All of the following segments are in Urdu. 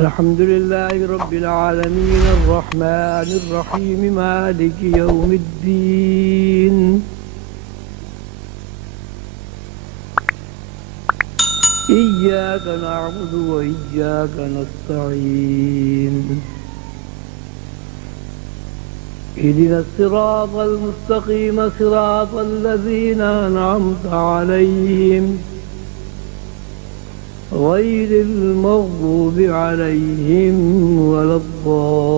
الحمد لله رب العالمين الرحمن الرحيم مالك يوم الدين إياك نعبد وإياك نستعين اهدنا الصراط المستقيم صراط الذين أنعمت عليهم غير المغضوب عليهم ولا الضالين.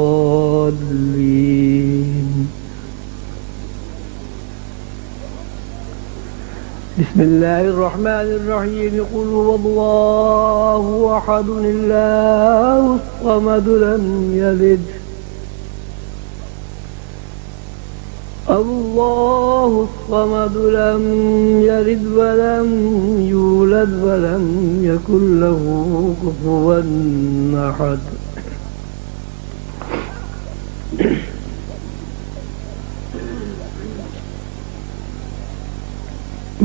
بسم الله الرحمن الرحيم. قل هو الله أحد الله الصمد لم يلد الله الصمد لم يلد ولم يولد ولم يكن له كفوا أحد.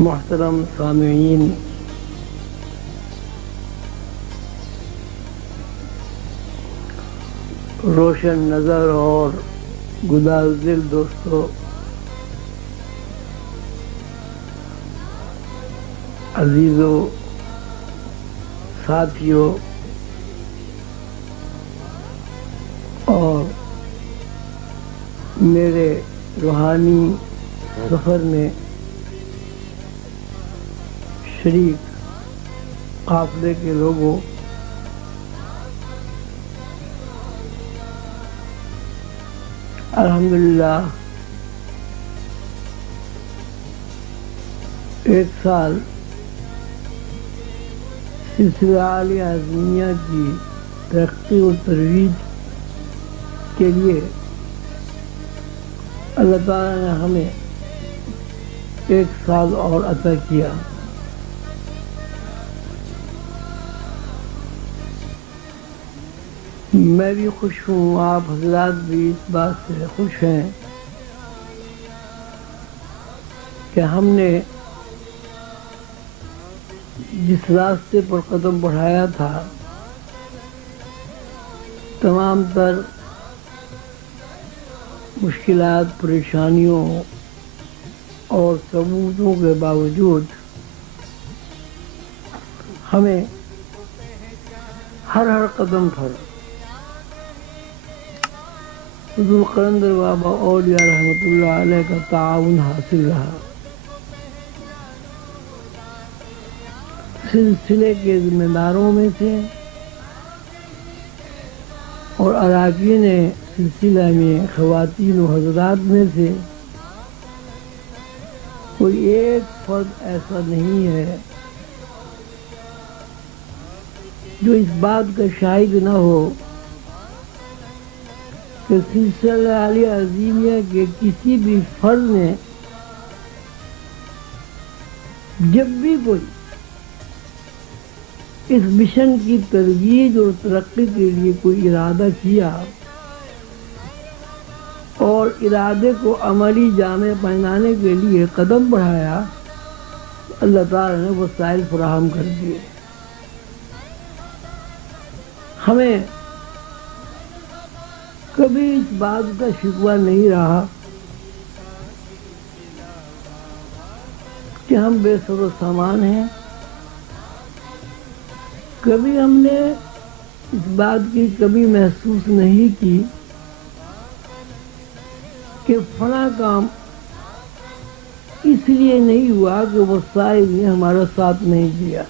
محترم سامعین، روشن نظر اور گداز دل دوستو، عزیزو، ساتھیو اور میرے روحانی سفر میں شریک قافلے کے لوگوں، الحمدللہ ایک سال سلسلہ عالیہ عظمیہ کی ترقی و ترویج کے لیے اللہ تعالیٰ نے ہمیں ایک سال اور عطا کیا۔ میں بھی خوش ہوں، آپ حضرات بھی اس بات سے خوش ہیں کہ ہم نے جس راستے پر قدم بڑھایا تھا، تمام تر مشکلات، پریشانیوں اور ثبوتوں کے باوجود ہمیں ہر قدم پر حضور قلندر بابا اولیاء رحمۃ اللہ علیہ کا تعاون حاصل رہا۔ سلسلے کے ذمہ داروں میں سے اور اراکین سلسلہ میں خواتین و حضرات میں سے کوئی ایک فرد ایسا نہیں ہے جو اس بات کا شاہد نہ ہو کہ سلسلہ عالیہ عظیمیہ کے کسی بھی فرد نے جب بھی کوئی اس مشن کی ترویج اور ترقی کے لیے کوئی ارادہ کیا اور ارادے کو عملی جامع پہنانے کے لیے قدم بڑھایا، اللہ تعالیٰ نے وسائل فراہم کر دیے۔ ہمیں کبھی اس بات کا شکوہ نہیں رہا کہ ہم بے سر و سامان ہیں، کبھی ہم نے اس بات کی کبھی محسوس نہیں کی کہ فلاں کام اس لیے نہیں ہوا کہ وسائل نے ہمارا ساتھ نہیں دیا۔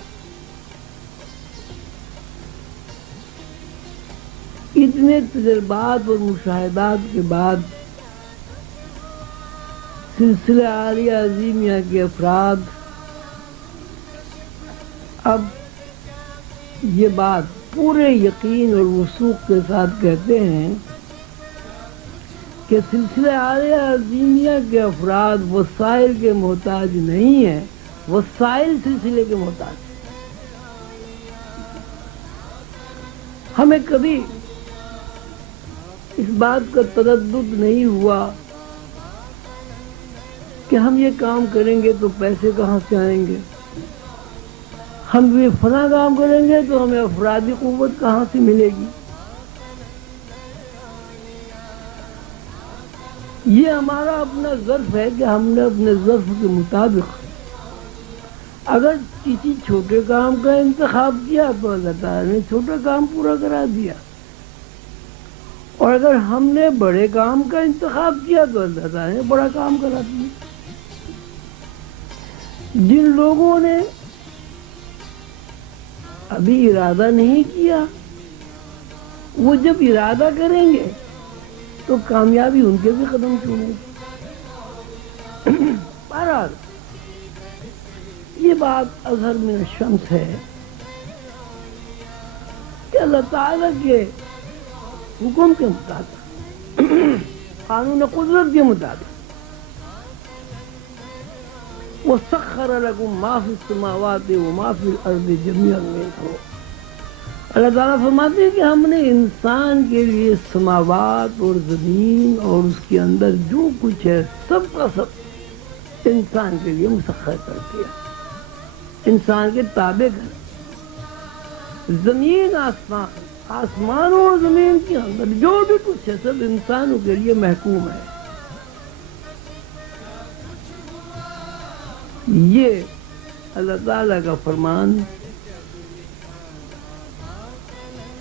اتنے تجربات اور مشاہدات کے بعد سلسلہ عالیہ عظیمیہ کے افراد اب یہ بات پورے یقین اور وثوق کے ساتھ کہتے ہیں کہ سلسلہ عالیہ عظیمیہ کے افراد وسائل کے محتاج نہیں ہیں، وسائل سلسلے کے محتاج۔ ہمیں کبھی اس بات کا تردد نہیں ہوا کہ ہم یہ کام کریں گے تو پیسے کہاں سے آئیں گے، ہم بھی فلاں کام کریں گے تو ہمیں افرادی قوت کہاں سے ملے گی؟ یہ ہمارا اپنا ظرف ہے کہ ہم نے اپنے ظرف کے مطابق اگر کسی چھوٹے کام کا انتخاب کیا تو اللہ تعالیٰ نے چھوٹا کام پورا کرا دیا، اور اگر ہم نے بڑے کام کا انتخاب کیا تو اللہ تعالیٰ نے بڑا کام کرا دیا۔ جن لوگوں نے ابھی ارادہ نہیں کیا وہ جب ارادہ کریں گے تو کامیابی ان کے بھی قدم چومے گی۔ بہرحال یہ بات اظہر من الشمس ہے کہ اللہ تعالیٰ کے حکم کے مطابق، قانون قدرت کے مطابق، وَسَخَّرَ لَكُم مَّا فِي السَّمَاوَاتِ وَمَا فِي الْأَرْضِ جَمِيعًا مِّنْهُ۔ اللہ تعالیٰ فرماتے ہیں کہ ہم نے انسان کے لیے سماوات اور زمین اور اس کے اندر جو کچھ ہے سب کا سب انسان کے لیے مسخر کر دیا، انسان کے تابع کر۔ زمین آسمان، آسمان اور زمین کے اندر جو بھی کچھ ہے سب انسانوں کے لیے محکوم ہے۔ یہ اللہ تعالیٰ کا فرمان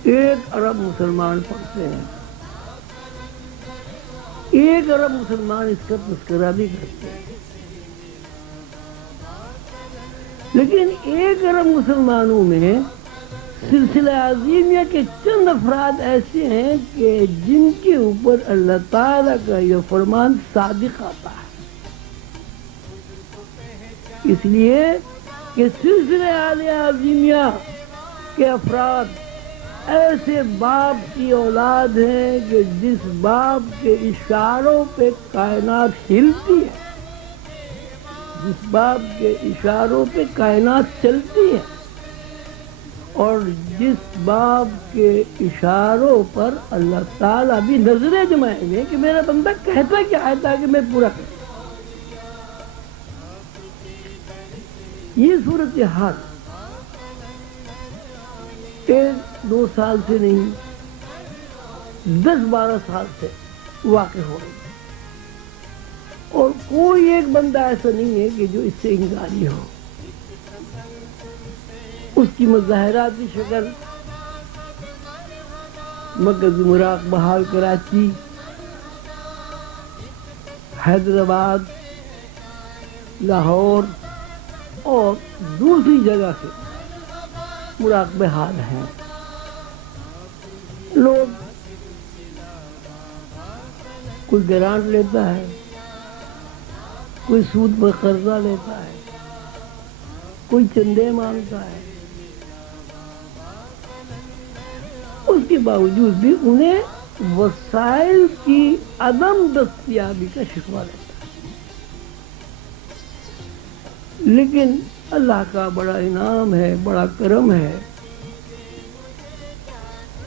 1 ارب مسلمان پڑھتے ہیں، 1 ارب مسلمان اس کا تذکرہ بھی کرتے ہیں، لیکن 1 ارب مسلمانوں میں سلسلہ عظیمیہ کے چند افراد ایسے ہیں کہ جن کے اوپر اللہ تعالیٰ کا یہ فرمان صادق آتا ہے، اس لیے کہ سلسلہ عظیمیہ کے افراد ایسے باپ کی اولاد ہیں کہ جس باپ کے اشاروں پہ کائنات ہلتی ہے، جس باپ کے اشاروں پہ کائنات چلتی ہے، اور جس باپ کے اشاروں پر اللہ تعالیٰ بھی نظریں جمائیں گے کہ میرا بندہ کہتا کیا ہے تاکہ میں پورا کروں۔ یہ صورتحال 1-2 سال سے نہیں، 10-12 سال سے واقع ہو رہی ہے، اور کوئی ایک بندہ ایسا نہیں ہے کہ جو اس سے انکاری ہو۔ اس کی مظاہراتی شکل مرکز مراق بہار، کراچی، حیدرآباد، لاہور اور دوسری جگہ سے مراقبہ حال ہیں۔ لوگ کوئی گرانٹ لیتا ہے، کوئی سود پر قرضہ لیتا ہے، کوئی چندے مانگتا ہے، اس کے باوجود بھی انہیں وسائل کی عدم دستیابی کا شکوہ رہتا ہے۔ لیکن اللہ کا بڑا انعام ہے، بڑا کرم ہے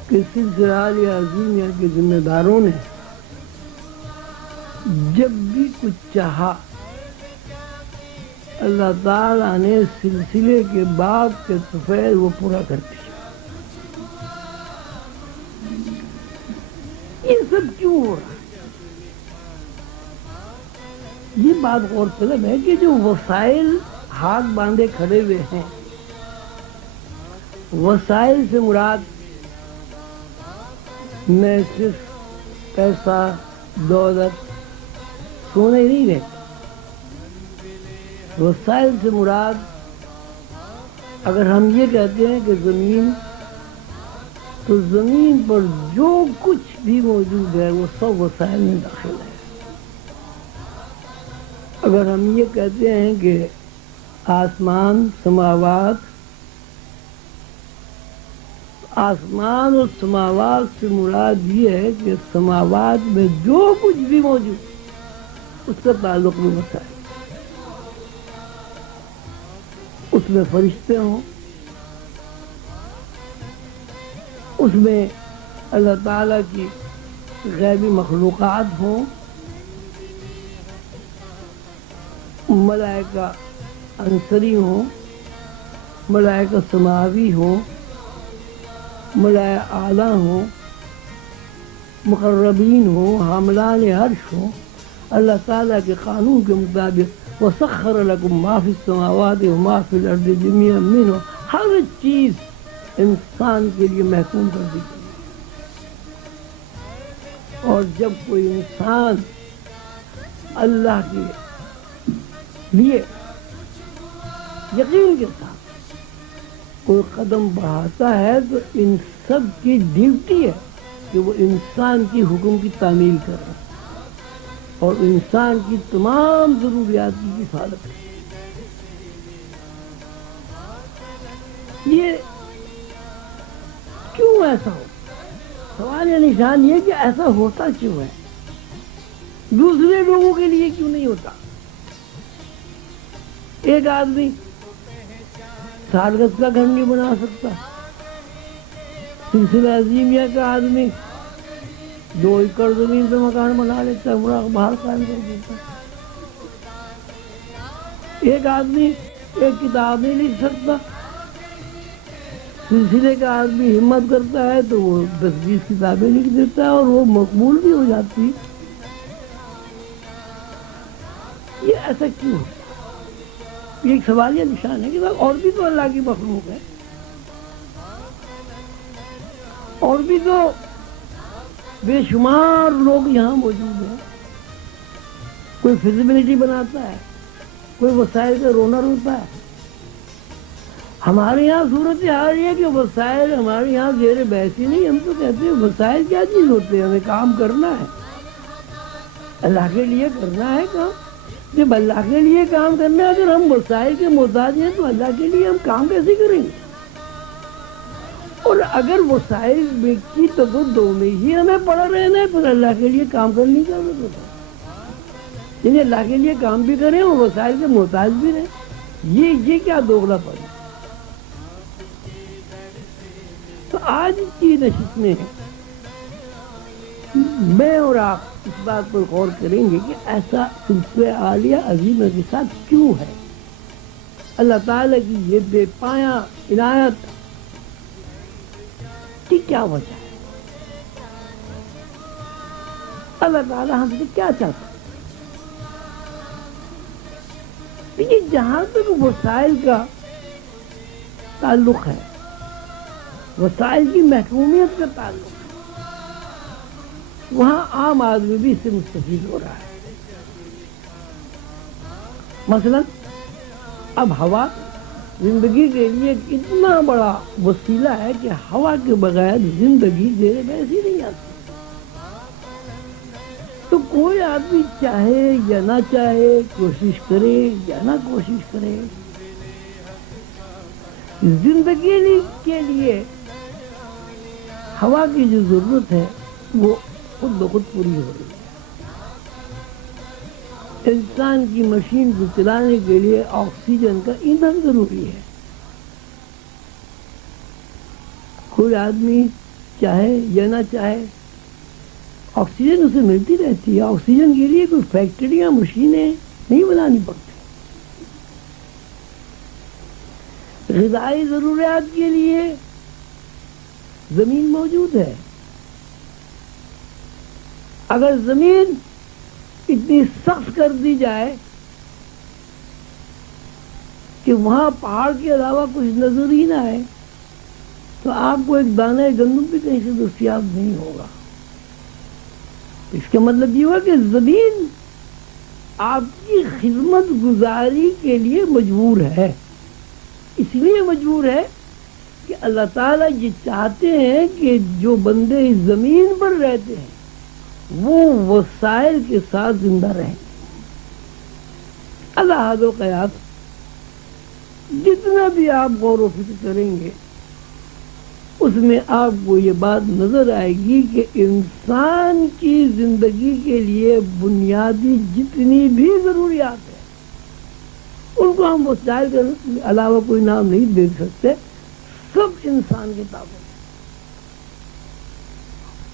کہ سلسلہ عظیمیہ کے ذمہ داروں نے جب بھی کچھ چاہا اللہ تعالیٰ نے سلسلے کے بعد کے سفید وہ پورا کر دیا۔ یہ سب کیوں ہو رہا ہے؟ یہ بات غور طلب ہے کہ جو وسائل ہاتھ باندھے کھڑے ہوئے ہیں، وسائل سے مراد میں صرف پیسہ، دولت، سونے نہیں رہتے۔ وسائل سے مراد اگر ہم یہ کہتے ہیں کہ زمین، تو زمین پر جو کچھ بھی موجود ہے وہ سب وسائل میں داخل ہے۔ اگر ہم یہ کہتے ہیں کہ آسمان، سماوات، آسمان اور سماوات سے مراد یہ ہے کہ سماوات میں جو کچھ بھی موجود اس کا تعلق بھی وسائل، اس میں فرشتے ہوں، اس میں اللہ تعالیٰ کی غیبی مخلوقات ہوں، ملائکہ انصری ہوں، ملائکہ سماوی ہوں، ملائکہ اعلیٰ ہوں، مقربین ہوں، حاملان عرش ہوں، اللہ تعالیٰ کے قانون کے مطابق وَسَخَّرَ لَكُم مَّا فِي السَّمَاوَاتِ وَمَا فِي الْأَرْضِ جَمِيعًا مِّنْهُ، ہر چیز انسان کے لیے محکوم کر دی گئی۔ اور جب کوئی انسان اللہ کے لیے یقین کے ساتھ کوئی قدم بڑھاتا ہے تو ان سب کی ڈیوٹی ہے کہ وہ انسان کی حکم کی تعمیل کرے اور انسان کی تمام ضروریات کی حفاظت کرے۔ یہ کیوں ایسا ہو؟ سوال یا نشان یہ کہ ایسا ہوتا کیوں ہے؟ دوسرے لوگوں کے لیے کیوں نہیں ہوتا؟ ایک آدمی 60 گز کا گھر نہیں بنا سکتا، سلسلہ عظیمیہ کا آدمی 2 ایکڑ زمین پہ مکان بنا لیتا ہے، عمرہ باہر قائم کر دیتا ہے۔ ایک آدمی ایک کتاب نہیں لکھ سکتا، سلسلے کا آدمی ہمت کرتا ہے تو وہ 10-20 کتابیں لکھ دیتا ہے اور وہ مقبول بھی ہو جاتی ہے۔ یہ ایسا کیوں ہے؟ یہ ایک سوالیہ نشان ہے کہ اور بھی تو اللہ کی مخلوق ہے، اور بھی تو بے شمار لوگ یہاں موجود ہیں۔ کوئی فزیبلٹی بناتا ہے، کوئی وسائل کا رونر ہوتا ہے۔ ہمارے یہاں صورت حال یہ ہے کہ وسائل ہمارے یہاں زیر بحث ہی نہیں۔ ہم تو کہتے ہیں وسائل کیا چیز ہوتے ہیں، ہمیں کام کرنا ہے، اللہ کے لیے کرنا ہے کام۔ جب اللہ کے لیے کام کرنا ہے، اگر ہم وسائل کے محتاج ہیں تو اللہ کے لیے ہم کام کیسے کریں گے؟ اور اگر وسائل کی تضاد میں ہی ہمیں پڑا رہنا ہے پھر اللہ کے لیے کام کرنے کا ضرورت ہے، یعنی اللہ کے لیے کام بھی کریں اور وسائل کے محتاج بھی رہیں۔ یہ کیا دوغلا پن ہے؟ تو آج کی نشست میں میں اور آپ اس بات پر غور کریں گے کہ ایسا سلسلہ عالیہ عظیمہ کے ساتھ کیوں ہے؟ اللہ تعالیٰ کی یہ بے پایاں عنایت کی کیا وجہ ہے؟ اللہ تعالیٰ ہم سے کیا چاہتا ہے؟ یہ جہاں تک وسائل کا تعلق ہے، وسائل کی محکومیت کا تعلق ہے، وہاں عام آدمی بھی اس سے مستفید ہو رہا ہے۔ مثلا اب ہوا زندگی کے لیے ایک اتنا بڑا وسیلہ ہے کہ ہوا کے بغیر زندگی زیر بحث ہی نہیں آتی۔ تو کوئی آدمی چاہے یا نہ چاہے، کوشش کرے یا نہ کوشش کرے، زندگی کے لیے ہوا کی جو ضرورت ہے وہ خود بخود پوری ہو رہی ہے۔ انسان کی مشین کو چلانے کے لیے آکسیجن کا ایندھن ضروری ہے۔ کوئی آدمی چاہے یا نہ چاہے آکسیجن اسے ملتی رہتی ہے۔ آکسیجن کے لیے کوئی فیکٹریاں، مشینیں نہیں بنانی پڑتی۔ غذائی ضروریات کے لیے زمین موجود ہے۔ اگر زمین اتنی سخت کر دی جائے کہ وہاں پہاڑ کے علاوہ کچھ نظر ہی نہ آئے تو آپ کو ایک دانہ گندم بھی کہیں سے دستیاب نہیں ہوگا۔ اس کا مطلب یہ ہوا کہ زمین آپ کی خدمت گزاری کے لیے مجبور ہے۔ اس لیے مجبور ہے کہ اللہ تعالیٰ یہ چاہتے ہیں کہ جو بندے اس زمین پر رہتے ہیں وہ وسائل کے ساتھ زندہ رہیں۔ اللہ حد و قیاس جتنا بھی آپ غور و فکر کریں گے اس میں آپ کو یہ بات نظر آئے گی کہ انسان کی زندگی کے لیے بنیادی جتنی بھی ضروریات ہیں ان کو ہم وسائل کے علاوہ کوئی نام نہیں دے سکتے، سب انسان کے تابع ہیں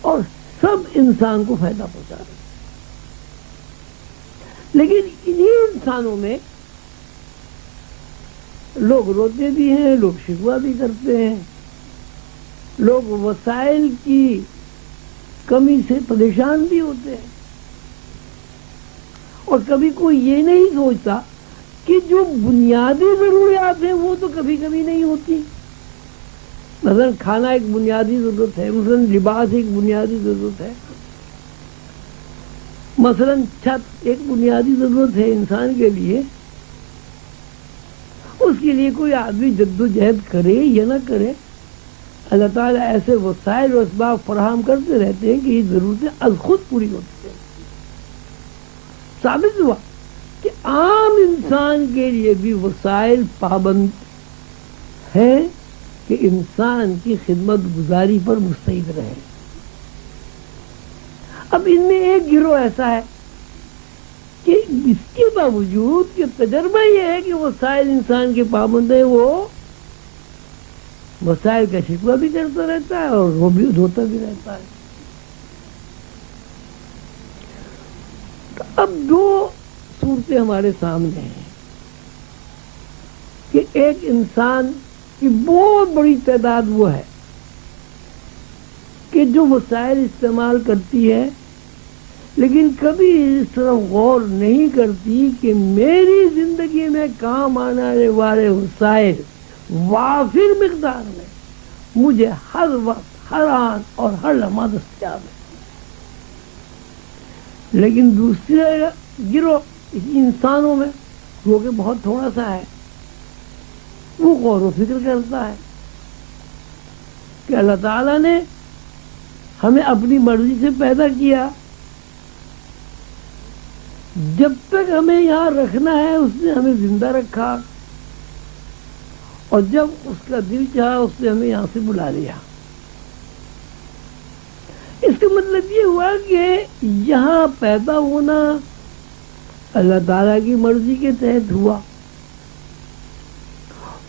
اور سب انسان کو فائدہ پہنچا رہے ہیں۔ لیکن انہی انسانوں میں لوگ روتے بھی ہیں، لوگ شکوہ بھی کرتے ہیں، لوگ وسائل کی کمی سے پریشان بھی ہوتے ہیں، اور کبھی کوئی یہ نہیں سوچتا کہ جو بنیادی ضروریات ہیں وہ تو کبھی کبھی نہیں ہوتی. مثلا کھانا ایک بنیادی ضرورت ہے، مثلا لباس ایک بنیادی ضرورت ہے، مثلا چھت ایک بنیادی ضرورت ہے انسان کے لیے. اس کے لیے کوئی آدمی جدوجہد کرے یا نہ کرے، اللہ تعالیٰ ایسے وسائل و اسباب فراہم کرتے رہتے ہیں کہ یہ ضرورتیں از خود پوری ہوتی ہیں. ثابت ہوا کہ عام انسان کے لیے بھی وسائل پابند ہیں کہ انسان کی خدمت گزاری پر مستعد رہے. اب ان میں ایک گروہ ایسا ہے کہ اس کے باوجود کہ تجربہ یہ ہے کہ وسائل انسان کے پابند ہیں، وہ وسائل کا شکوہ بھی کرتا رہتا ہے اور وہ بھی دھوتا بھی رہتا ہے. تو اب دو صورتیں ہمارے سامنے ہیں کہ ایک انسان کی بہت بڑی تعداد وہ ہے کہ جو وسائل استعمال کرتی ہے لیکن کبھی اس طرف غور نہیں کرتی کہ میری زندگی میں کام آنے والے وسائل وافر مقدار میں مجھے ہر وقت، ہر آن اور ہر لمحہ دستیاب ہے. لیکن دوسرے گروہ انسانوں میں جو کہ بہت تھوڑا سا ہے، وہ غور و فکر کرتا ہے کہ اللہ تعالیٰ نے ہمیں اپنی مرضی سے پیدا کیا، جب تک ہمیں یہاں رکھنا ہے اس نے ہمیں زندہ رکھا، اور جب اس کا دل چاہا اس نے ہمیں یہاں سے بلا لیا. اس کا مطلب یہ ہوا کہ یہاں پیدا ہونا اللہ تعالیٰ کی مرضی کے تحت ہوا،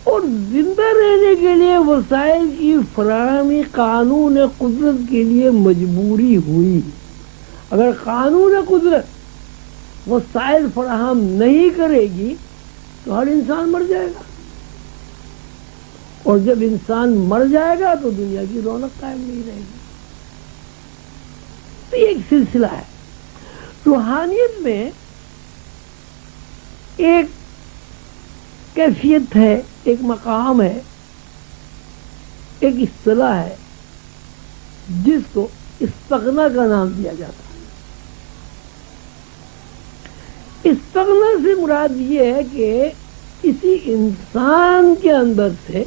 اور زندہ رہنے کے لیے وسائل کی فراہمی قانون قدرت کے لیے مجبوری ہوئی. اگر قانون قدرت وسائل فراہم نہیں کرے گی تو ہر انسان مر جائے گا، اور جب انسان مر جائے گا تو دنیا کی رونق قائم نہیں رہے گی. تو یہ ایک سلسلہ ہے. روحانیت میں ایک کیفیت ہے، ایک مقام ہے، ایک اصطلاح ہے جس کو استغنا کا نام دیا جاتا ہے. استغنا سے مراد یہ ہے کہ کسی انسان کے اندر سے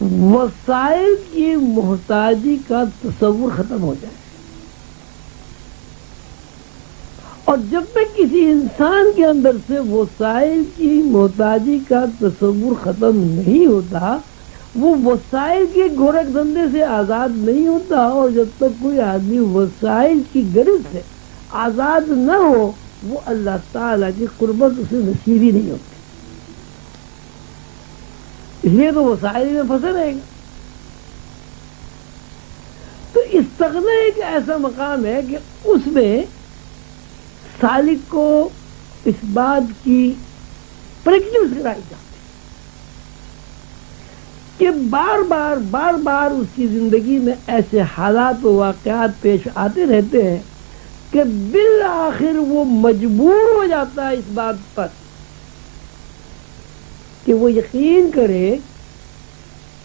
وسائل کی محتاجی کا تصور ختم ہو جائے، اور جب تک کسی انسان کے اندر سے وسائل کی محتاجی کا تصور ختم نہیں ہوتا وہ وسائل کے گورکھ دھندے سے آزاد نہیں ہوتا، اور جب تک کوئی آدمی وسائل کی غرض سے آزاد نہ ہو وہ اللہ تعالیٰ کی قربت اسے نصیب ہی نہیں ہوتی. اس لیے تو وسائل میں پھنسا رہے گا. تو استغنا ایک ایسا مقام ہے کہ اس میں سالک کو اس بات کی پریکٹس کرائی جاتی کہ بار بار اس کی زندگی میں ایسے حالات و واقعات پیش آتے رہتے ہیں کہ بالآخر وہ مجبور ہو جاتا ہے اس بات پر کہ وہ یقین کرے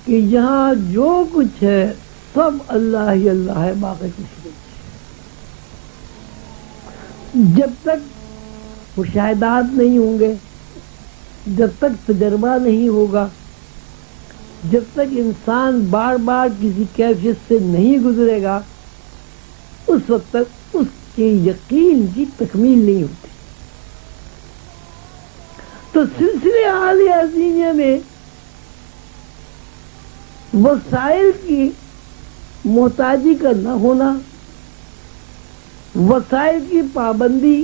کہ یہاں جو کچھ ہے سب اللہ ہی اللہ ہے، باقی کچھ نہیں. جب تک مشاہدات نہیں ہوں گے، جب تک تجربہ نہیں ہوگا، جب تک انسان بار بار کسی کیفیت سے نہیں گزرے گا، اس وقت تک اس کے یقین کی تکمیل نہیں ہوتی. تو سلسلے حال عظیمیہ میں وسائل کی محتاجی کا نہ ہونا، وسائل کی پابندی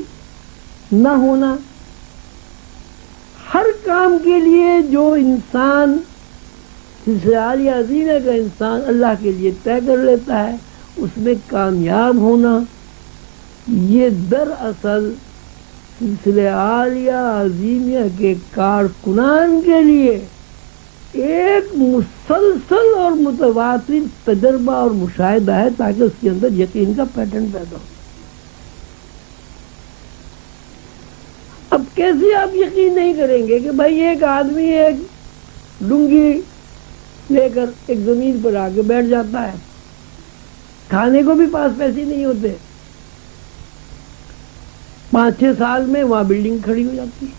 نہ ہونا، ہر کام کے لیے جو انسان سلسلہ عظیمیہ کا انسان اللہ کے لیے طے کر لیتا ہے اس میں کامیاب ہونا، یہ دراصل سلسلہ عالیہ عظیمیہ کے کارکنان کے لیے ایک مسلسل اور متواتر تجربہ اور مشاہدہ ہے تاکہ اس کے اندر یقین کا پیٹرن پیدا ہو۔ اب کیسے آپ یقین نہیں کریں گے کہ بھائی ایک آدمی ایک لنگی لے کر ایک زمین پر آ کے بیٹھ جاتا ہے، کھانے کو بھی پاس پیسے نہیں ہوتے، 5-6 سال میں وہاں بلڈنگ کھڑی ہو جاتی ہے۔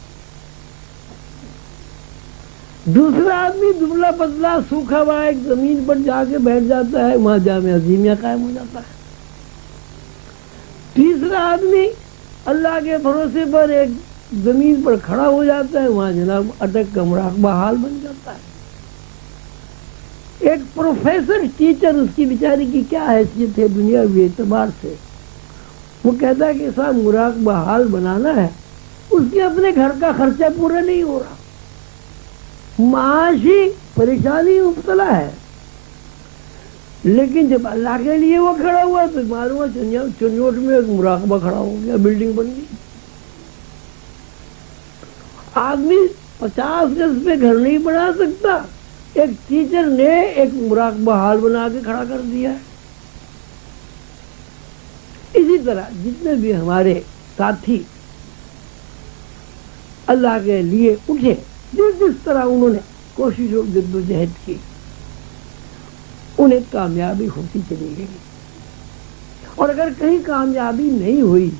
دوسرا آدمی دبلا پتلا سوکھا ہوا ایک زمین پر جا کے بیٹھ جاتا ہے، وہاں جامعہ عظیمیہ قائم ہو جاتا ہے۔ تیسرا آدمی اللہ کے بھروسے پر ایک زمین پر کھڑا ہو جاتا ہے، وہاں جناب اٹک کا مراقبہ حال بن جاتا ہے۔ ایک پروفیسر ٹیچر، اس کی بیچاری کی کیا حیثیت ہے دنیاوی اعتبار سے، وہ کہتا ہے کہ صاحب مراقبہ حال بنانا ہے، اس کے اپنے گھر کا خرچہ پورا نہیں ہو رہا، معاشی پریشانی مبتلا ہے، لیکن جب اللہ کے لیے وہ کھڑا ہوا تو معلوم ہے چنوٹ میں ایک مراقبہ کھڑا ہو گیا، بلڈنگ بن گئی۔ آدمی 50 گز پہ گھر نہیں بنا سکتا، ایک ٹیچر نے ایک مراقبہ حال بنا کے کھڑا کر دیا ہے۔ اسی طرح جتنے بھی ہمارے ساتھی اللہ کے لیے اٹھے، جس طرح انہوں نے کوشش و جد و جہد کی، انہیں کامیابی ہوتی چلی گئی۔ اور اگر کہیں کامیابی نہیں ہوئی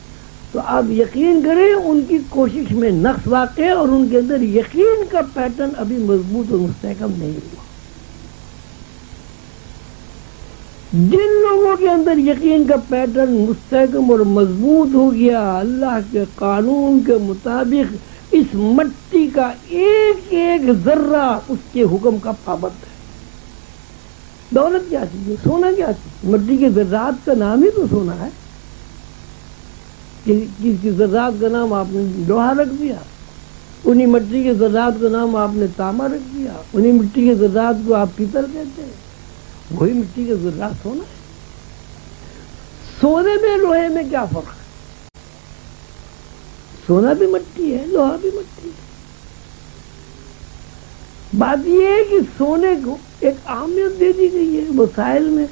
تو آپ یقین کریں ان کی کوشش میں نقص واقع ہے، اور ان کے اندر یقین کا پیٹرن ابھی مضبوط اور مستحکم نہیں ہوا۔ جن لوگوں کے اندر یقین کا پیٹرن مستحکم اور مضبوط ہو گیا، اللہ کے قانون کے مطابق اس مٹی کا ایک ایک ذرہ اس کے حکم کا پابند ہے۔ دولت کیا چیز ہے؟ سونا کیا چیز؟ مٹی کے ذرات کا نام ہی تو سونا ہے۔ کس کی ذرات کا نام آپ نے لوہا رکھ دیا، انہی مٹی کے ذرات کا نام آپ نے تانبا رکھ دیا، انہی مٹی کے ذرات کو آپ پیتل کہتے ہیں، وہی مٹی کے ذرات سونا ہے۔ سونے میں لوہے میں کیا فرق ہے؟ سونا بھی مٹی ہے، لوہا بھی مٹی ہے۔ بات یہ ہے کہ سونے کو ایک اہمیت دے دی گئی ہے وسائل میں،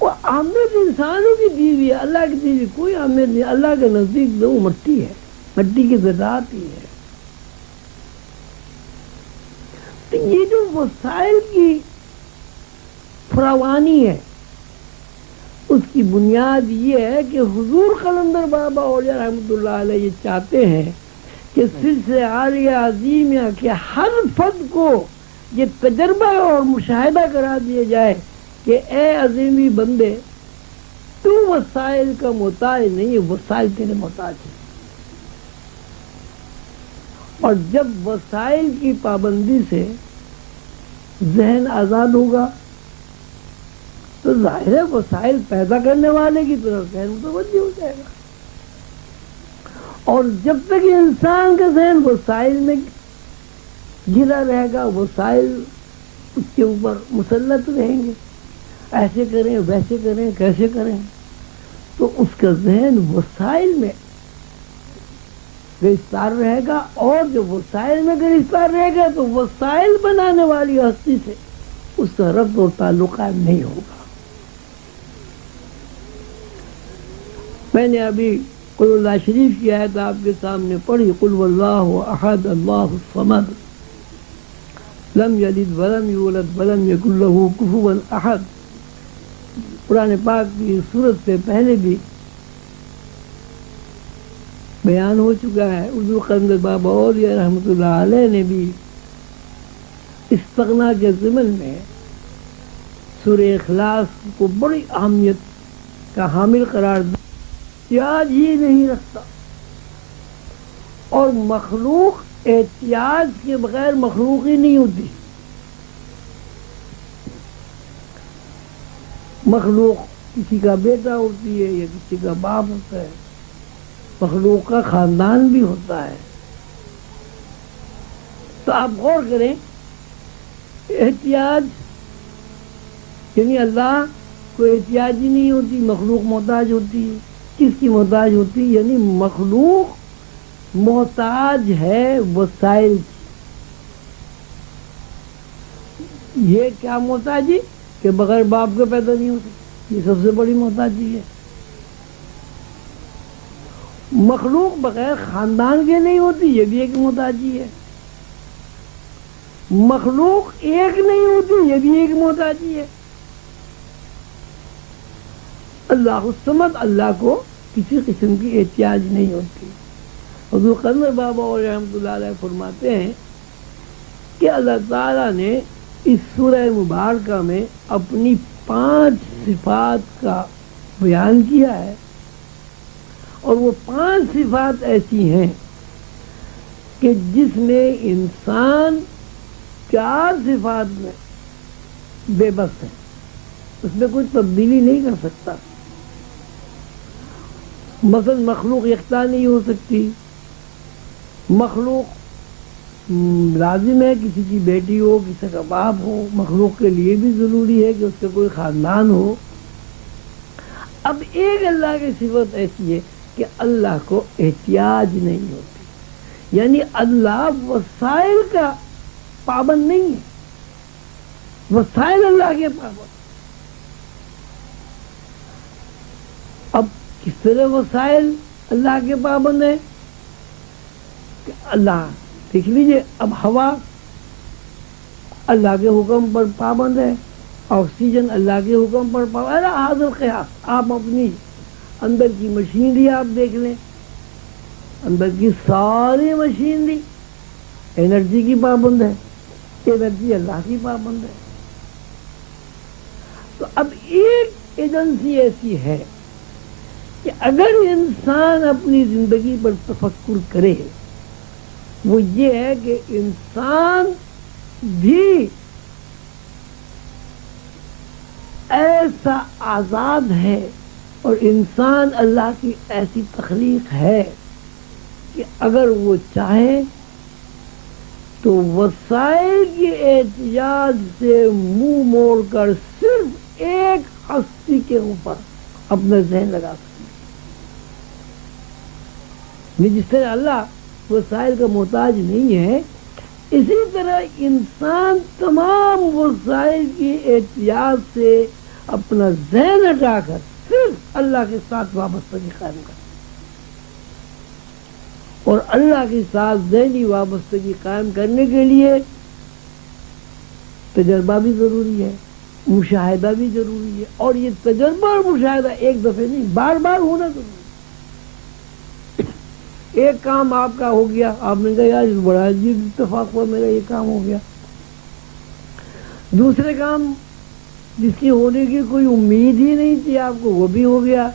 وہ اہمیت انسانوں کی دی ہوئی ہے، اللہ کی دی ہوئی کوئی اہمیت نہیں۔ اللہ کے نزدیک وہ مٹی ہے، مٹی کی ذرات ہی ہے۔ تو یہ جو وسائل کی فراوانی ہے، اس کی بنیاد یہ ہے کہ حضور قلندر بابا اولیاء رحمۃ اللہ علیہ یہ چاہتے ہیں کہ سلسلہ عالیہ عظیمیہ کے ہر فرد کو یہ تجربہ اور مشاہدہ کرا دیا جائے کہ اے عظیمی بندے، تو وسائل کا محتاج نہیں ہے، وسائل تیرے محتاج ہے۔ اور جب وسائل کی پابندی سے ذہن آزاد ہوگا تو ظاہر ہے وسائل پیدا کرنے والے کی طرف ذہن متوجہ ہو جائے گا۔ اور جب تک انسان کا ذہن وسائل میں گرا رہے گا، وسائل اس کے اوپر مسلط رہیں گے، ایسے کریں ویسے کریں کیسے کریں، تو اس کا ذہن وسائل میں گرفتار رہے گا، اور جب وسائل میں گرفتار رہے گا تو وسائل بنانے والی ہستی سے اس کا ربط اور تعلق قائم نہیں ہوگا۔ میں نے ابھی قل اللہ شریف کی آیت آپ کے سامنے پڑھی، قل واللہ احد اللہ الصمد لم یلد ولم یولد ولم یکن لہ کفوا احد۔ قرآن پاک کی سورت سے پہلے بھی بیان ہو چکا ہے۔ اردو قلندر بابا اولیاء رحمۃ اللہ علیہ نے بھی استغنا کے ضمن میں سورہ اخلاص کو بڑی اہمیت کا حامل قرار دیا، احتیاج ہی نہیں رکھتا، اور مخلوق احتیاج کے بغیر مخلوق ہی نہیں ہوتی۔ مخلوق کسی کا بیٹا ہوتی ہے یا کسی کا باپ ہوتا ہے، مخلوق کا خاندان بھی ہوتا ہے۔ تو آپ غور کریں، احتیاج یعنی اللہ کو احتیاج ہی نہیں ہوتی، مخلوق محتاج ہوتی ہے۔ کس کی محتاج ہوتی؟ یعنی مخلوق محتاج ہے وسائل کی. یہ کیا محتاجی کہ بغیر باپ کے پیدا نہیں ہو سکتی، یہ سب سے بڑی محتاجی ہے. مخلوق بغیر خاندان کے نہیں ہوتی، یہ بھی ایک محتاجی ہے. مخلوق ایک نہیں ہوتی، یہ بھی ایک محتاجی ہے. اللہ الصمد، اللہ کو کسی قسم کی احتیاج نہیں ہوتی. حضور قلندر بابا اور رحمۃ اللہ علیہ فرماتے ہیں کہ اللہ تعالیٰ نے اس سورہ مبارکہ میں اپنی 5 صفات کا بیان کیا ہے، اور وہ 5 صفات ایسی ہیں کہ جس میں انسان 4 صفات میں بے بس ہے، اس میں کوئی تبدیلی نہیں کر سکتا. مثلا مخلوق یکتا نہیں ہو سکتی. مخلوق لازم ہے کسی کی بیٹی ہو، کسی کا باپ ہو. مخلوق کے لیے بھی ضروری ہے کہ اس کا کوئی خاندان ہو. اب ایک اللہ کی صفت ایسی ہے کہ اللہ کو احتیاج نہیں ہوتی، یعنی اللہ وسائل کا پابند نہیں ہے، وسائل اللہ کے پابند. اب کس طرح وسائل اللہ کے پابند ہیں کہ اللہ دیکھ لیجئے، اب ہوا اللہ کے حکم پر پابند ہے، آکسیجن اللہ کے حکم پر پابند ہے. حاضر قیاس، آپ اپنی اندر کی مشینری آپ دیکھ لیں، اندر کی ساری مشینری انرجی کی پابند ہے، انرجی اللہ کی پابند ہے. تو اب ایک ایجنسی ایسی ہے کہ اگر انسان اپنی زندگی پر تفکر کرے، وہ یہ ہے کہ انسان بھی ایسا آزاد ہے اور انسان اللہ کی ایسی تخلیق ہے کہ اگر وہ چاہے تو وسائل کی احتیاج سے منہ موڑ کر صرف ایک ہستی کے اوپر اپنا ذہن لگا سکتے. جس طرح اللہ وسائل کا محتاج نہیں ہے، اسی طرح انسان تمام وسائل کی احتیاج سے اپنا ذہن ہٹا کر صرف اللہ کے ساتھ وابستگی قائم کرتا. اور اللہ کے ساتھ ذہنی وابستگی قائم کرنے کے لیے تجربہ بھی ضروری ہے، مشاہدہ بھی ضروری ہے. اور یہ تجربہ اور مشاہدہ ایک دفعہ نہیں، بار بار ہونا ضروری ہے. ایک کام آپ کا ہو گیا، آپ نے کہا یار بڑا عجیب اتفاق ہوا، میرا یہ کام ہو گیا. دوسرے کام جس کی ہونے کی کوئی امید ہی نہیں تھی آپ کو، وہ بھی ہو گیا.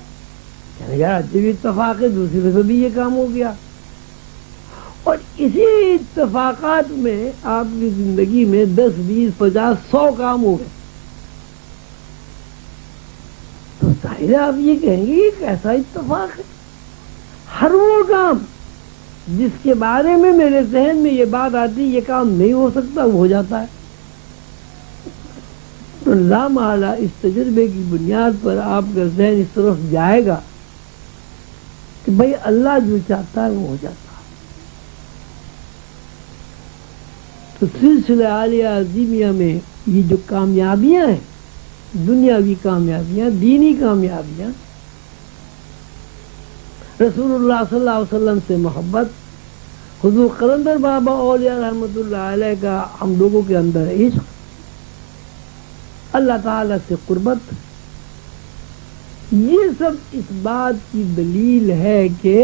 یار عجیب اتفاق ہے، دوسری دفعہ بھی یہ کام ہو گیا. اور اسی اتفاقات میں آپ کی زندگی میں 10 20 50 100 کام ہو گئے. تو ظاہر ہے آپ یہ کہیں گے یہ کیسا اتفاق ہے. ہر وہ کام جس کے بارے میں میرے ذہن میں یہ بات آتی یہ کام نہیں ہو سکتا، وہ ہو جاتا ہے. تو لامحالہ اس تجربے کی بنیاد پر آپ کا ذہن اس طرف جائے گا کہ بھئی اللہ جو چاہتا ہے وہ ہو جاتا ہے. تو سلسلہ عالیہ عظیمیہ میں یہ جو کامیابیاں ہیں، دنیاوی کامیابیاں، دینی کامیابیاں، رسول اللہ صلی اللہ علیہ وسلم سے محبت، حضور قلندر بابا اولیاء رحمۃ اللہ علیہ کا ہم لوگوں کے اندر عشق، اللہ تعالیٰ سے قربت، یہ سب اس بات کی دلیل ہے کہ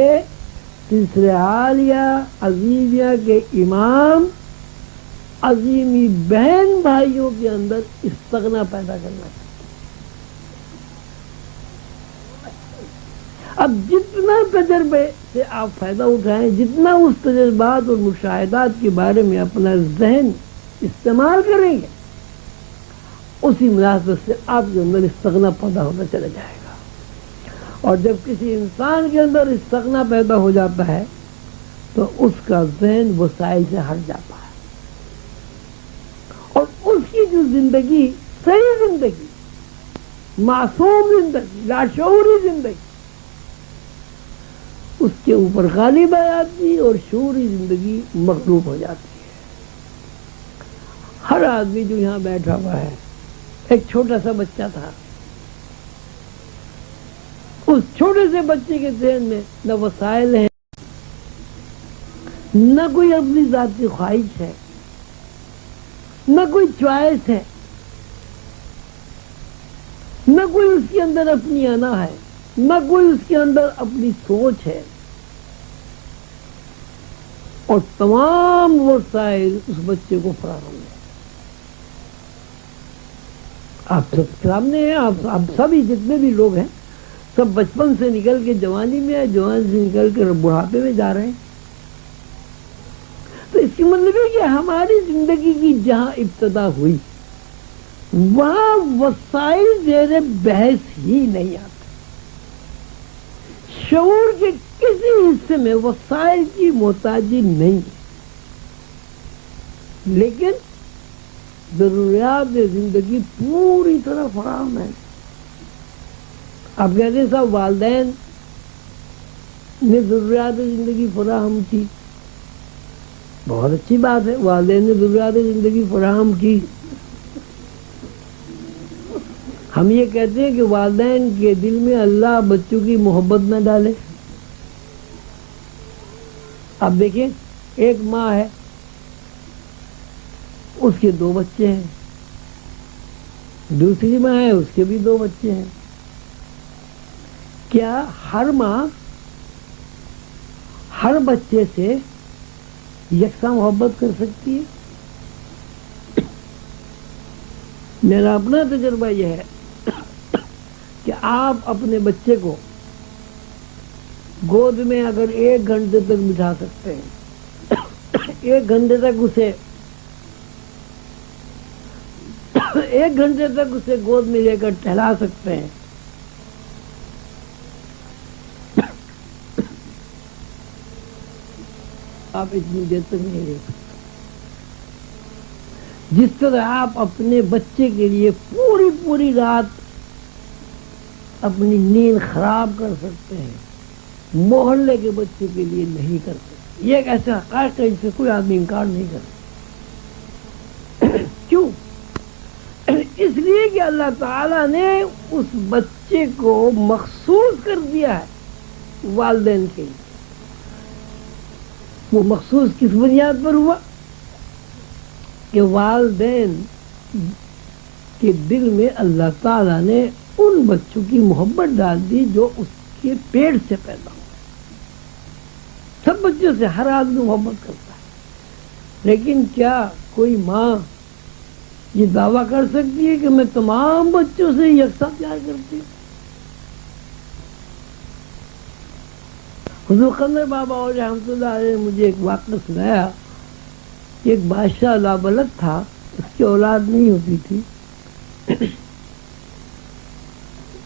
سلسلہ عالیہ عظیمیہ کے امام عظیمی بہن بھائیوں کے اندر استغنا پیدا کرنا چاہیے. اب جتنا تجربے سے آپ فائدہ اٹھائیں، جتنا اس تجربات اور مشاہدات کے بارے میں اپنا ذہن استعمال کریں گے، اسی مناسبت سے آپ کے اندر استغنا پیدا ہوتا چلا جائے گا. اور جب کسی انسان کے اندر استغنا پیدا ہو جاتا ہے تو اس کا ذہن وسائل سے ہٹ جاتا ہے، اور اس کی جو زندگی، صحیح زندگی، معصوم زندگی، لاشعوری زندگی، اس کے اوپر غالب آ جاتی اور شعوری زندگی مغلوب ہو جاتی ہے۔ ہر آدمی جو یہاں بیٹھا ہوا ہے، ایک چھوٹا سا بچہ تھا، اس چھوٹے سے بچے کے ذہن میں نہ وسائل ہیں، نہ کوئی اپنی ذاتی خواہش ہے، نہ کوئی چوائس ہے، نہ کوئی اس کے اندر اپنی انا ہے، نہ کوئی اس کے اندر اپنی سوچ ہے، اور تمام وسائل اس بچے کو فراہم ہے۔ آپ سب سامنے ہیں، آپ سبھی جتنے بھی لوگ ہیں سب بچپن سے نکل کے جوانی میں، جوان سے نکل کے بڑھاپے میں جا رہے ہیں۔ تو اس کی مطلب ہے کہ ہماری زندگی کی جہاں ابتدا ہوئی وہاں وسائل زیر بحث ہی نہیں آتے۔ شعور کے کسی حصے میں وسائل کی محتاجی نہیں ہے، لیکن ضروریات زندگی پوری طرح فراہم ہے۔ آپ کہتے ہیں صاحب والدین نے ضروریات زندگی فراہم کی، بہت اچھی بات ہے، والدین نے ضروریات زندگی فراہم کی۔ ہم یہ کہتے ہیں کہ والدین کے دل میں اللہ بچوں کی محبت نہ ڈالے۔ اب دیکھیں، ایک ماں ہے، اس کے 2 بچے ہیں، دوسری ماں ہے، اس کے بھی 2 بچے ہیں۔ کیا ہر ماں ہر بچے سے یکساں محبت کر سکتی ہے؟ میرا اپنا تجربہ یہ ہے کہ آپ اپنے بچے کو گود میں اگر 1 گھنٹے تک بٹھا سکتے ہیں، 1 گھنٹے تک اسے گود میں لے کر ٹہلا سکتے ہیں، آپ اتنی دیر تک نہیں رہ سکتے۔ جس طرح آپ اپنے بچے کے لیے پوری رات اپنی نیند خراب کر سکتے ہیں، محلے کے بچے کے لیے نہیں کر سکتے۔ یہ ایک ایسا حقائق ہے جس سے کوئی آدمی انکار نہیں کرتا۔ کیوں؟ اس لیے کہ اللہ تعالیٰ نے اس بچے کو مخصوص کر دیا ہے والدین کے لیے۔ وہ مخصوص کس بنیاد پر ہوا؟ کہ والدین کے دل میں اللہ تعالیٰ نے ان بچوں کی محبت ڈال دی جو اس کے پیٹ سے پیدا ہوئے۔ سب بچوں سے ہر آدمی محبت کرتا ہے، لیکن کیا کوئی ماں یہ دعویٰ کر سکتی ہے کہ میں تمام بچوں سے یکساں پیار کرتی ہوں؟ حضور قمر بابا اور رحمۃ اللہ علیہ نے مجھے ایک واقعہ سنایا کہ ایک بادشاہ لابلد تھا، اس کی اولاد نہیں ہوتی تھی،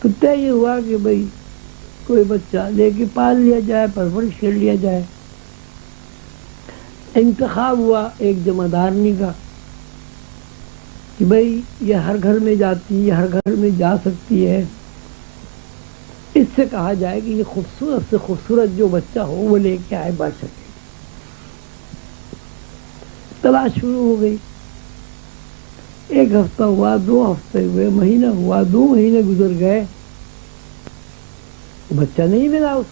تو طے یہ ہوا کہ بھئی کوئی بچہ لے کے پال لیا جائے، پرورش کر لیا جائے۔ انتخاب ہوا ایک جمعدارنی کا کہ بھئی یہ ہر گھر میں جاتی ہے، ہر گھر میں جا سکتی ہے، اس سے کہا جائے کہ یہ خوبصورت سے خوبصورت جو بچہ ہو وہ لے کے آئے بادشاہ کے۔ تلاش شروع ہو گئی، 1 ہفتہ ہوا، 2 ہفتے ہوئے، مہینہ ہوا، 2 مہینے گزر گئے، بچہ نہیں ملا۔ اس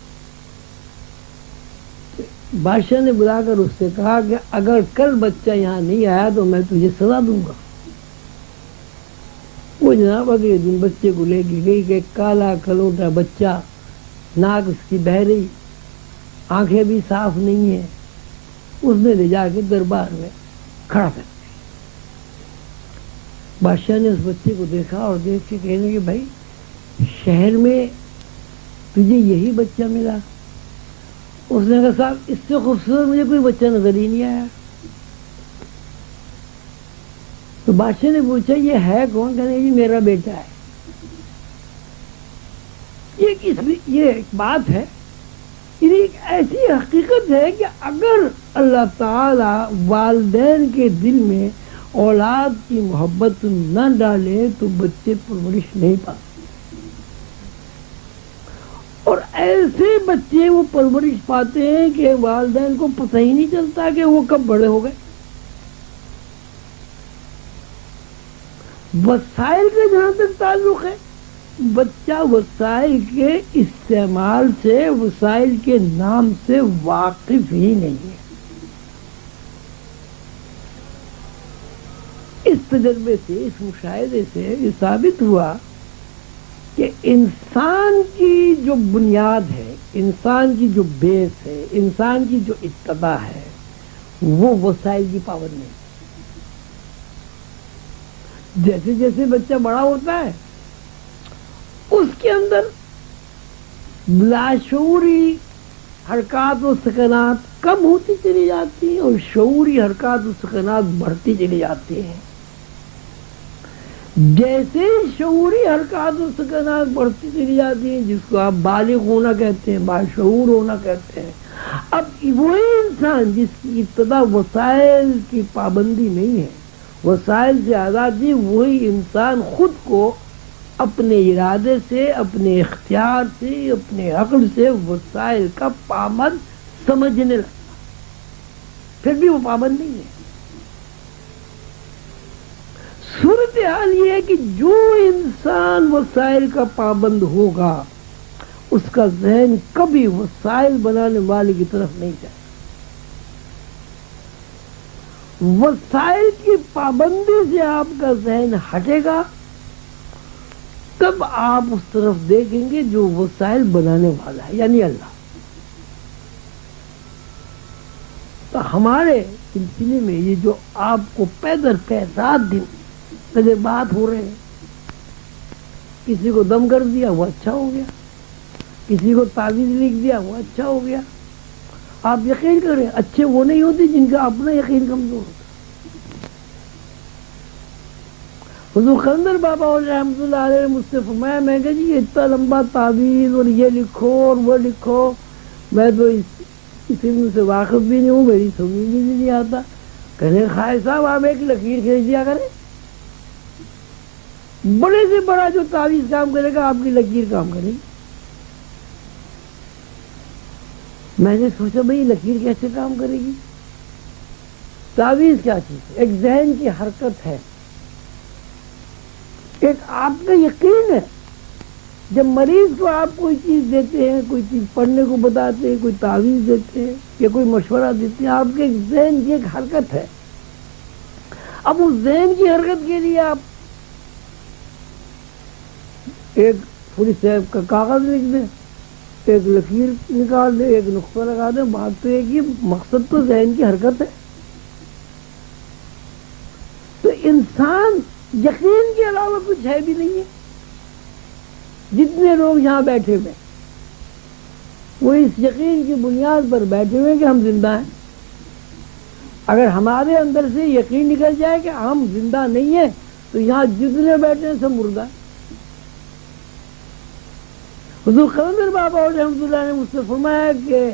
بادشاہ نے بلا کر اس سے کہا کہ اگر کل بچہ یہاں نہیں آیا تو میں تجھے سزا دوں گا۔ وہ جناب اگلے دن بچے کو لے کے گئی کہ کالا کلوٹا بچہ، ناک اس کی بہہ رہی، آنکھیں بھی صاف نہیں ہیں، اس نے لے جا کے دربار میں کھڑا کر دیا۔ بادشاہ نے اس بچے کو دیکھا اور دیکھ کے کہنے کہ بھائی شہر میں تجھے یہی بچہ ملا؟ اس نے کہا صاحب اس سے خوبصورت مجھے کوئی بچہ نظر ہی نہیں آیا۔ تو بادشاہ نے پوچھا یہ ہے کون؟ کہنے جی میرا بیٹا ہے۔ یہ ایک بات ہے، یہ ایک ایسی حقیقت ہے کہ اگر اللہ تعالی والدین کے دل میں اولاد کی محبت نہ ڈالے تو بچے پرورش نہیں پاتے، اور ایسے ایسے بچے وہ پرورش پاتے ہیں کہ والدین کو پتہ ہی نہیں چلتا کہ وہ کب بڑے ہو گئے. وسائل کا جہاں تک تعلق ہے، بچہ وسائل کے استعمال سے، وسائل کے نام سے واقف ہی نہیں ہے. اس تجربے سے، اس مشاہدے سے یہ ثابت ہوا کہ انسان کی جو بنیاد ہے، انسان کی جو بیس ہے، انسان کی جو ابتدا ہے، وہ وسائل کی پابند نہیں. جیسے جیسے بچہ بڑا ہوتا ہے اس کے اندر لاشعوری حرکات و سکنات کم ہوتی چلی جاتی ہیں اور شعوری حرکات و سکنات بڑھتی چلی جاتی ہیں. جیسے شعوری حرکات و سکنات بڑھتی چلی جاتی ہیں، جس کو آپ بالغ ہونا کہتے ہیں، باشعور ہونا کہتے ہیں، اب وہی انسان جس کی ابتدا وسائل کی پابندی نہیں ہے، وسائل سے آزادی، وہی انسان خود کو اپنے ارادے سے، اپنے اختیار سے، اپنے عقل سے وسائل کا پابند سمجھنے لگتا. پھر بھی وہ پابند نہیں ہے. صورتحال یہ ہے کہ جو انسان وسائل کا پابند ہوگا اس کا ذہن کبھی وسائل بنانے والے کی طرف نہیں جائے. وسائل کی پابندی سے آپ کا ذہن ہٹے گا تب آپ اس طرف دیکھیں گے جو وسائل بنانے والا ہے، یعنی اللہ. تو ہمارے سلسلے میں یہ جو آپ کو پیدر پہ رات دن تجربات ہو رہے ہیں، کسی کو دم کر دیا وہ اچھا ہو گیا، کسی کو تعویذ لکھ دیا وہ اچھا ہو گیا. آپ یقین کریں اچھے وہ نہیں ہوتے جن کا اپنا یقین کمزور ہوتا. حضور قلندر بابا اور رحمۃ اللہ علیہ نے مجھ سے فرمایا، میں کہا جی اتنا لمبا تعویذ اور یہ لکھو اور وہ لکھو، میں تو اس علم سے واقف بھی نہیں ہوں، میری سمجھ بھی نہیں آتا. کہنے خواہ صاحب آپ ایک لکیر کھینچ دیا کریں، بڑے سے بڑا جو تعویذ کام کرے گا آپ کی لکیر کام کرے گی. میں نے سوچا بھئی لکیر کیسے کام کرے گی؟ تعویذ کیا چیز ہے؟ ایک ذہن کی حرکت ہے، ایک آپ کا یقین ہے. جب مریض کو آپ کوئی چیز دیتے ہیں، کوئی چیز پڑھنے کو بتاتے ہیں، کوئی تعویذ دیتے ہیں یا کوئی مشورہ دیتے ہیں، آپ کے ذہن کی ایک حرکت ہے. اب اس ذہن کی حرکت کے لیے آپ ایک پوری صاحب کا کاغذ لکھ دیں، ایک لکیر نکال دیں، ایک نقطہ لگا دیں، بات تو ایک ہی، مقصد تو ذہن کی حرکت ہے. تو انسان یقین کے علاوہ کچھ ہے بھی نہیں ہے. جتنے لوگ یہاں بیٹھے ہوئے وہ اس یقین کی بنیاد پر بیٹھے ہوئے کہ ہم زندہ ہیں. اگر ہمارے اندر سے یقین نکل جائے کہ ہم زندہ نہیں ہیں تو یہاں جتنے بیٹھے ہیں سب مردہ ہیں. حضور قلندر بابا اور رحمۃ اللہ نے مجھ سے فرمایا کہ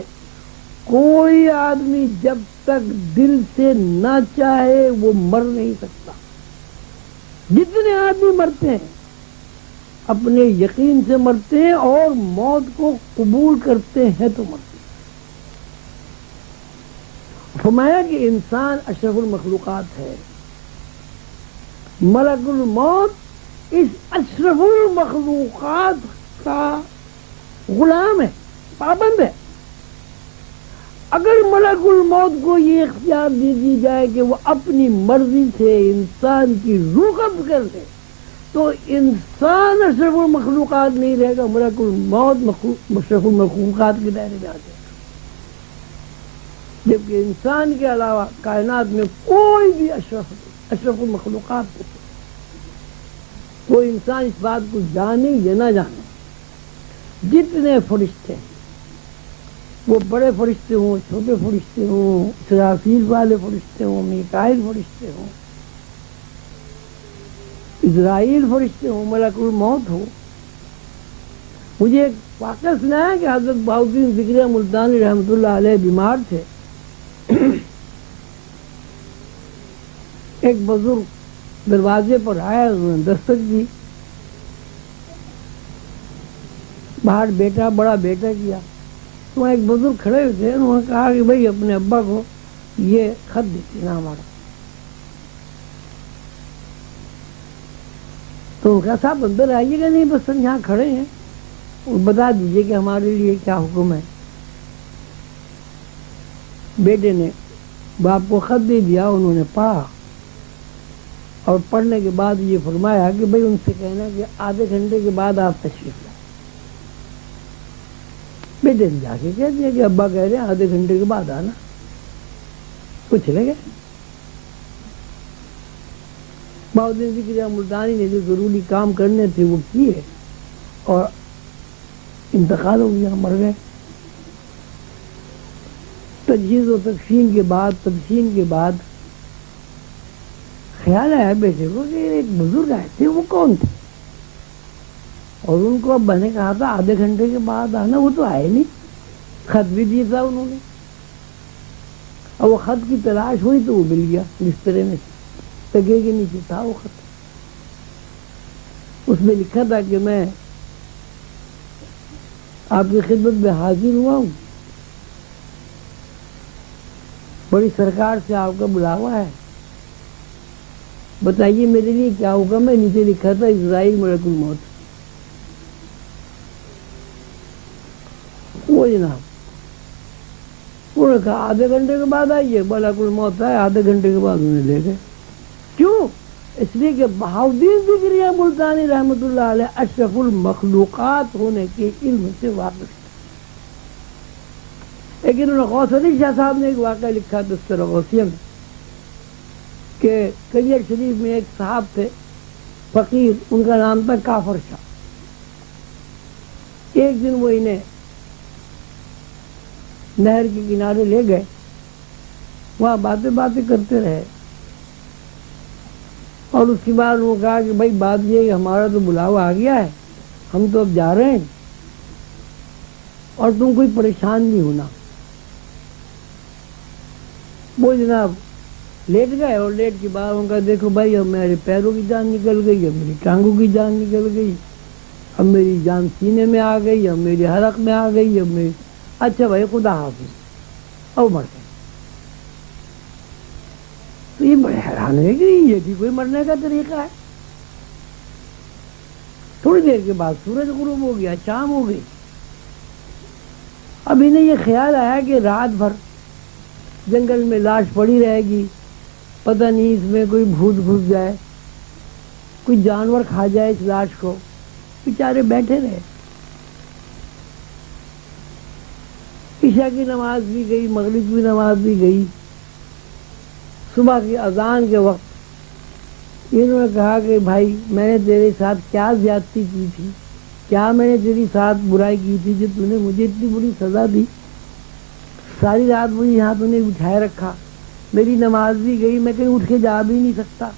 کوئی آدمی جب تک دل سے نہ چاہے وہ مر نہیں سکتا. جتنے آدمی مرتے ہیں اپنے یقین سے مرتے ہیں اور موت کو قبول کرتے ہیں تو مرتے ہیں. فرمایا کہ انسان اشرف المخلوقات ہے. ملک الموت اس اشرف المخلوقات کا غلام ہے، پابند ہے. اگر ملک الموت کو یہ اختیار دے دی جائے کہ وہ اپنی مرضی سے انسان کی روح قبض کر لے تو انسان اشرف المخلوقات نہیں رہے گا، ملک الموت اشرف المخلوقات کے دائرے میں آ جائے گا. جبکہ انسان کے علاوہ کائنات میں کوئی بھی اشرف المخلوقات نہیں. کوئی انسان اس بات کو جانے یا نہ جانے، جتنے فرشتے ہیں، وہ بڑے فرشتے ہوں، چھوٹے فرشتے ہوں، اسرافیل والے فرشتے ہوں، میکائیل فرشتے ہوں، اسرائیل فرشتے ہوں، ملک الموت ہو. مجھے ایک واقعہ سنا ہے کہ حضرت بہاؤالدین ذکریہ ملتانی رحمۃ اللہ علیہ بیمار تھے. ایک بزرگ دروازے پر آیا، انہوں نے دستک دی. باہر بیٹا بڑا بیٹا کیا تو وہاں ایک بزرگ کھڑے ہوئے تھے، انہوں نے کہا کہ بھائی اپنے ابا کو یہ خط دیتے نا ہمارا. تو کہا صاحب اندر آئیے گا؟ نہیں بس ہم یہاں کھڑے ہیں، اور بتا دیجئے کہ ہمارے لیے کیا حکم ہے. بیٹے نے باپ کو خط دے دیا، انہوں نے پڑھا اور پڑھنے کے بعد یہ فرمایا کہ بھائی ان سے کہنا کہ آدھے گھنٹے کے بعد آپ تشریف لائیں. بیٹے نے جا کے کہہ دیا کہ ابا کہہ رہے ہیں آدھے گھنٹے کے بعد آنا. وہ چلے گئے. بہاؤالدین ذکری ملتانی نے جو ضروری کام کرنے تھے وہ کیے اور انتقال ہو گیا، مر گئے. تجہیز و تدفین کے بعد خیال آیا بیٹے کو کہ ایک بزرگ آئے تھے، وہ کون تھے؟ اور ان کو اب میں نے کہا تھا آدھے گھنٹے کے بعد آنا، وہ تو آئے نہیں. خط بھی دیا تھا انہوں نے، اور وہ خط کی تلاش ہوئی تو وہ مل گیا بسترے میں، تکیے کے نیچے تھا وہ خط. اس میں لکھا تھا کہ میں آپ کی خدمت میں حاضر ہوا ہوں، بڑی سرکار سے آپ کا بلاوا ہے، بتائیے میرے لیے کیا حکم ہے. نیچے لکھا تھا اسرائیل ملک الموت. وہ جناب انہوں نے کہا آدھے گھنٹے کے بعد آئیے. ملک الموت ہے، آدھے گھنٹے کے بعد انہیں لے گئے. کیوں؟ اس لیے کہ بہاؤالدین ذکری ملتانی رحمۃ اللہ علیہ اشرف المخلوقات ہونے کے علم سے واقف تھے. لیکن انہوں نے غوث علی شاہ صاحب نے ایک واقعہ لکھا دستور غوثیہ میں کہ کلیئر شریف میں ایک صاحب تھے فقیر، ان کا نام تھا کافر شاہ. ایک دن وہ انہیں نہر کے کنارے لے گئے، وہاں باتیں کرتے رہے، اور اس کے بعد وہ کہا کہ بھائی بات یہ کہ ہمارا تو بلاوا آ گیا ہے، ہم تو اب جا رہے ہیں اور تم کوئی پریشان نہیں ہونا. وہ جناب لیٹ گئے اور لیٹ کے بعد ان کا دیکھو بھائی اب میرے پیروں کی جان نکل گئی، اب میری ٹانگوں کی جان نکل گئی، اب میری جان سینے میں آ گئی، اب میری حلق میں آ گئی، اب میری اچھا بھائی خدا حافظ، اب مر گئے. تو یہ بڑے حیران ہے کہ یہ بھی کوئی مرنے کا طریقہ ہے. تھوڑی دیر کے بعد سورج غروب ہو گیا، شام ہو گئی. اب انہیں یہ خیال آیا کہ رات بھر جنگل میں لاش پڑی رہے گی، پتہ نہیں اس میں کوئی بھوت گھس جائے، کوئی جانور کھا جائے اس لاش کو. بیچارے بیٹھے رہے. عشاء کی نماز بھی گئی، مغرب کی نماز بھی گئی. صبح کی اذان کے وقت انہوں نے کہا کہ بھائی میں نے تیرے ساتھ کیا زیادتی کی تھی، کیا میں نے تیری ساتھ برائی کی تھی جو تو نے مجھے اتنی بری سزا دی؟ ساری رات مجھے یہاں تو نے بٹھائے رکھا، میری نماز بھی گئی، میں کہیں اٹھ کے جا بھی نہیں سکتا.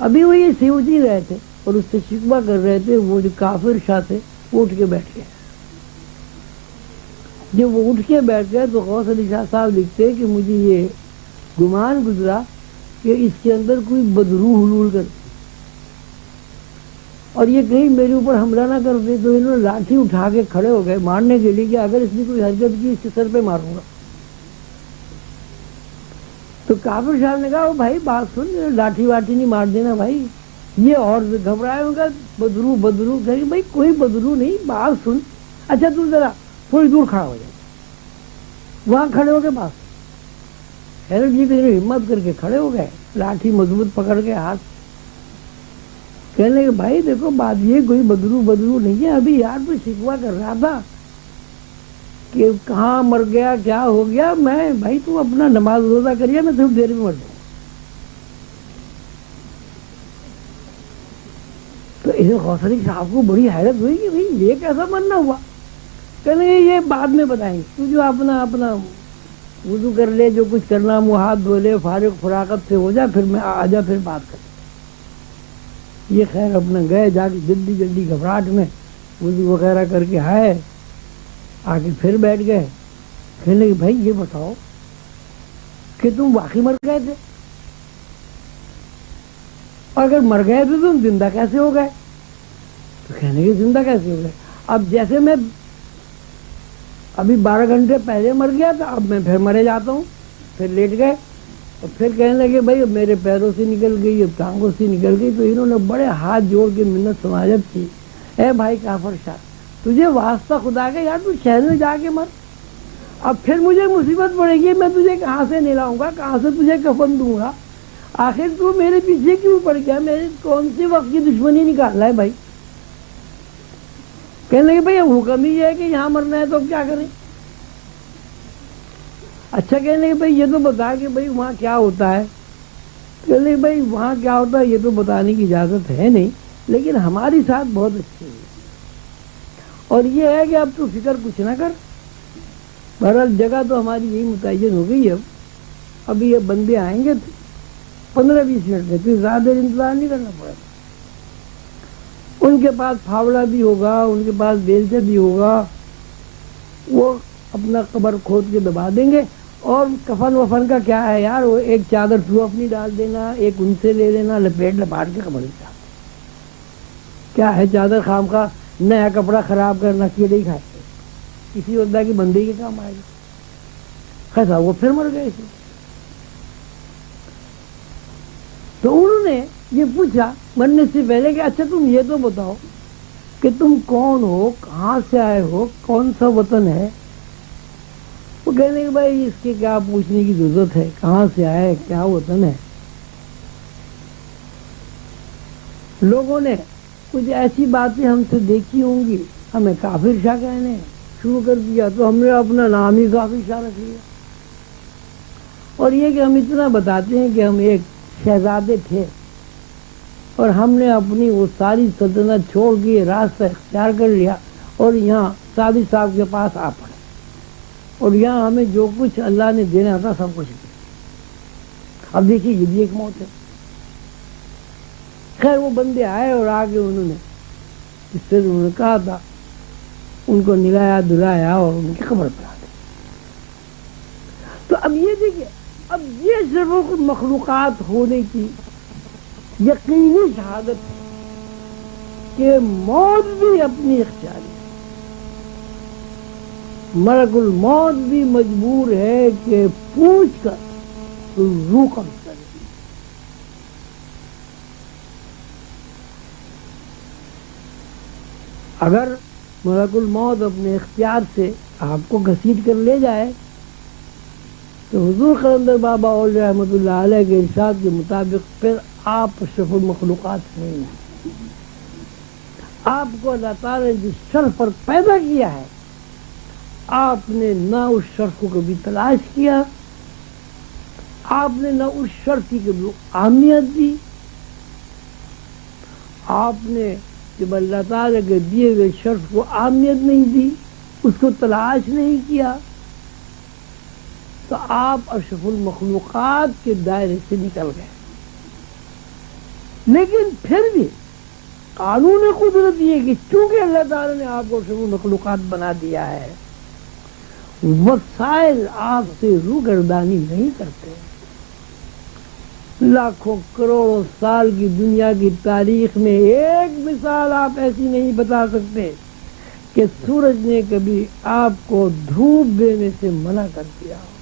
ابھی وہ یہ سوچ ہی رہے تھے اور اس سے شکوہ کر رہے تھے. وہ جو کافر شاہ تھے وہ اٹھ کے بیٹھ گئے. جب وہ اٹھ کے بیٹھ گئے تو غوث علی شاہ صاحب لکھتے کہ مجھے یہ گمان گزرا کہ اس کے اندر کوئی بدروح حلول کر اور یہ کہیں میرے اوپر حملہ نہ کر دے. تو انہوں نے لاٹھی اٹھا کے کھڑے ہو گئے مارنے کے لیے کہ اگر اس نے کوئی حرکت کی اس کے سر پہ ماروں گا. تو کافر صاحب نے کہا وہ بھائی بات سن، لاٹھی واٹھی نہیں مار دینا بھائی. یہ اور گھبرائے ہوگا، بدروح کہ بھائی کوئی بدروح نہیں، بات سن. اچھا تو ذرا تھوڑی دور کھڑا ہو جائے. وہاں کھڑے ہو کے بات حیرت جی کہ ہمت کر کے کھڑے ہو گئے، لاٹھی مضبوط پکڑ کے ہاتھ. کہنے کہ بھائی دیکھو بات یہ کوئی بدروح نہیں ہے، ابھی یار تو شکوہ کر رہا تھا کہ کہاں مر گیا کیا ہو گیا. میں بھائی تو اپنا نماز روزہ کریے، میں تھوڑی دیر میں مر جاؤں. تو اسے غوث علی صاحب کو بڑی حیرت ہوئی کہ بھائی یہ کیسا مرنا ہوا. کہنے یہ بعد میں بتائیں گے، تو جو اپنا وضو کر لے، جو کچھ کرنا منہ ہاتھ دھو لے، فارغ فراغت سے ہو جا، پھر میں آ جا، پھر بات کر. یہ خیر اپنا گئے، جا کے جلدی گھبراہٹ میں وضو وغیرہ کر کے آئے، آگے پھر بیٹھ گئے. کہنے کہ بھائی یہ بتاؤ کہ تم واقعی مر گئے تھے، اور اگر مر گئے تھے تو تم زندہ کیسے ہو گئے؟ تو کہنے کہ زندہ کیسے ہو گئے؟ اب جیسے میں ابھی 12 گھنٹے پہلے مر گیا تھا، اب میں پھر مرے جاتا ہوں، پھر لیٹ گئے، اور پھر کہنے لگے بھائی اب میرے پیروں سے نکل گئی، اب ٹانگوں سے نکل گئی۔ تو انہوں نے بڑے ہاتھ جوڑ کے منت سماجت کی، اے بھائی کافر شاہ، تجھے واسطہ خدا کا یار، تو شہر میں جا کے مر، اب پھر مجھے مصیبت پڑے گی، میں تجھے کہاں سے نہلاؤں گا، کہاں سے تجھے کفن دوں گا، آخر تو میرے پیچھے کیوں پڑ گیا، میرے کون سی وقت کی دشمنی نکال رہا ہے بھائی؟ کہنے لگے بھائی حکم ہی ہے کہ یہاں مرنا ہے تو اب کیا کریں؟ اچھا، کہنے لگے بھائی یہ تو بتا کہ بھائی وہاں کیا ہوتا ہے۔ کہنے لگے بھائی وہاں کیا ہوتا ہے یہ تو بتانے کی اجازت ہے نہیں، لیکن ہماری ساتھ بہت اچھی ہے، اور یہ ہے کہ اب تو فکر کچھ نہ کر، بہرحال جگہ تو ہماری یہی متعین ہو گئی ہے، ابھی یہ بندے آئیں گے 15-20 منٹ میں، تو زیادہ دیر انتظار نہیں کرنا پڑے گا۔ ان کے پاس پھاوڑا بھی ہوگا، ان کے پاس بیلچہ بھی ہوگا، وہ اپنا قبر کھود کے دبا دیں گے۔ اور کفن وفن کا کیا ہے یار، وہ ایک چادر تو اپنی ڈال دینا، ایک ان سے لے لینا، لپیٹ لپاٹ کے قبر میں، کیا ہے چادر خام کا نیا کپڑا خراب کرنا، کیڑے ہی کھاتے، کسی وقت کی بندے کے کام آئے گا۔ خیسا وہ پھر مر گئے تھے۔ تو انہوں نے یہ پوچھا مرنے سے پہلے کہ اچھا تم یہ تو بتاؤ کہ تم کون ہو، کہاں سے آئے ہو، کون سا وطن ہے؟ وہ کہنے کہ بھائی اس کے کیا پوچھنے کی ضرورت ہے، کہاں سے آئے، کیا وطن ہے۔ لوگوں نے کچھ ایسی باتیں ہم سے دیکھی ہوں گی، ہمیں کافر شاہ کہنے شروع کر دیا، تو ہم نے اپنا نام ہی کافر شاہ رکھ لیا۔ اور یہ کہ ہم اتنا بتاتے ہیں کہ ہم ایک شہزادے تھے اور ہم نے اپنی وہ ساری سلطنت چھوڑ کے راستہ اختیار کر لیا اور یہاں سادی صاحب کے پاس آ پڑے، اور یہاں ہمیں جو کچھ اللہ نے دینا تھا سب کچھ دیا۔ اب دیکھیے یہ بھی ایک موت ہے۔ خیر وہ بندے آئے اور آگے انہوں نے جس سے انہوں نے کہا تھا ان کو نلایا دلایا اور ان کی قبر پر آ گئے۔ تو اب یہ دیکھیے، اب یہ صرف مخلوقات ہونے کی یقینی شہادت ہے کہ موت بھی اپنی اختیاری ہے، ملک الموت بھی مجبور ہے کہ پوچھ کر روح قبض کرے۔ اگر ملک الموت اپنے اختیار سے آپ کو گھسیٹ کر لے جائے تو حضور قلندر بابا اولیاء رحمۃ اللہ علیہ کے ارشاد کے مطابق پھر آپ اشرف المخلوقات نہیں ہیں۔ آپ کو اللہ تعالیٰ نے جس شرف پر پیدا کیا ہے، آپ نے نہ اس شرف کو کبھی تلاش کیا، آپ نے نہ اس شرف کی کبھی اہمیت دی، آپ نے جب اللہ تعالیٰ کے دیے ہوئے شرف کو اہمیت نہیں دی، اس کو تلاش نہیں کیا، تو آپ اشرف المخلوقات کے دائرے سے نکل گئے۔ لیکن پھر بھی قانون قدرت یہ کہ چونکہ اللہ تعالیٰ نے آپ کو اشرف المخلوقات بنا دیا ہے، وسائل آپ سے روگردانی نہیں کرتے۔ لاکھوں کروڑوں سال کی دنیا کی تاریخ میں ایک مثال آپ ایسی نہیں بتا سکتے کہ سورج نے کبھی آپ کو دھوپ دینے سے منع کر دیا ہو۔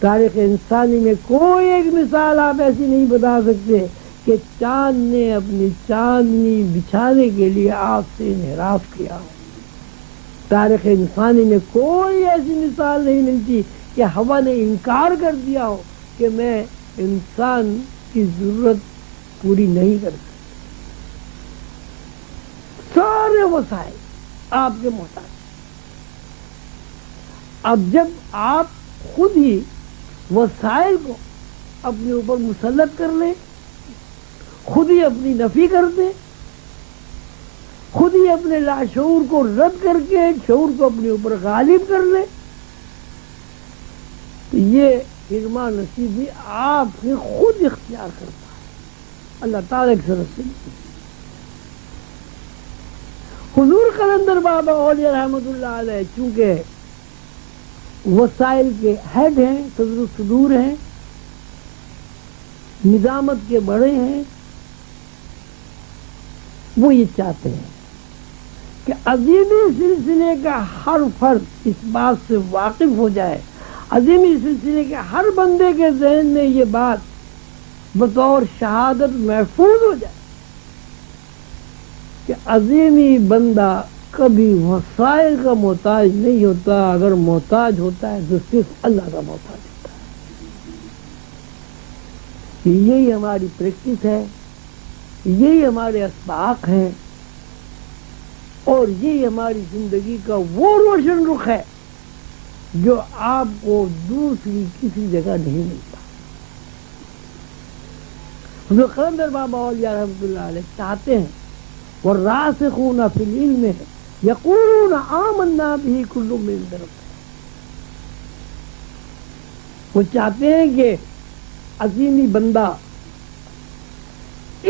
تاریخ انسانی میں کوئی ایک مثال آپ ایسی نہیں بتا سکتے کہ چاند نے اپنی چاندنی بچھانے کے لیے آپ سے انحراف کیا ہو۔ تاریخ انسانی میں کوئی ایسی مثال نہیں ملتی کہ ہوا نے انکار کر دیا ہو کہ میں انسان کی ضرورت پوری نہیں کر سکتی۔ سارے وسائل آپ کے محتاج۔ اب جب آپ خود ہی وسائل کو اپنے اوپر مسلط کر لیں، خود ہی اپنی نفی کر دیں، خود ہی اپنے لاشعور کو رد کر کے شعور کو اپنے اوپر غالب کر لیں، تو یہ حرمہ نصیبی آپ نے خود اختیار کرتا ہے، اللہ تعالیٰ کی طرف سے نہیں۔ حضور قلندر بابا اولیاء رحمۃ اللہ علیہ چونکہ وسائل کے ہیڈ ہیں، صدر الصدور ہیں، نظامت کے بڑے ہیں، وہ یہ چاہتے ہیں کہ عظیمی سلسلے کا ہر فرد اس بات سے واقف ہو جائے، عظیمی سلسلے کے ہر بندے کے ذہن میں یہ بات بطور شہادت محفوظ ہو جائے کہ عظیمی بندہ کبھی وسائل کا محتاج نہیں ہوتا، اگر محتاج ہوتا ہے تو صرف اللہ کا محتاج ہوتا ہے۔ یہی ہماری پریکٹس ہے، یہی ہمارے اسباق ہیں، اور یہی ہماری زندگی کا وہ روشن رخ ہے جو آپ کو دوسری کسی جگہ نہیں ملتا۔ حضرت قلندر بابا اولیاء رحمۃ اللہ علیہ چاہتے ہیں والراسخون فی العلم یقولون آمنا بہ کل من عند ربنا، وہ چاہتے ہیں کہ عظیمی بندہ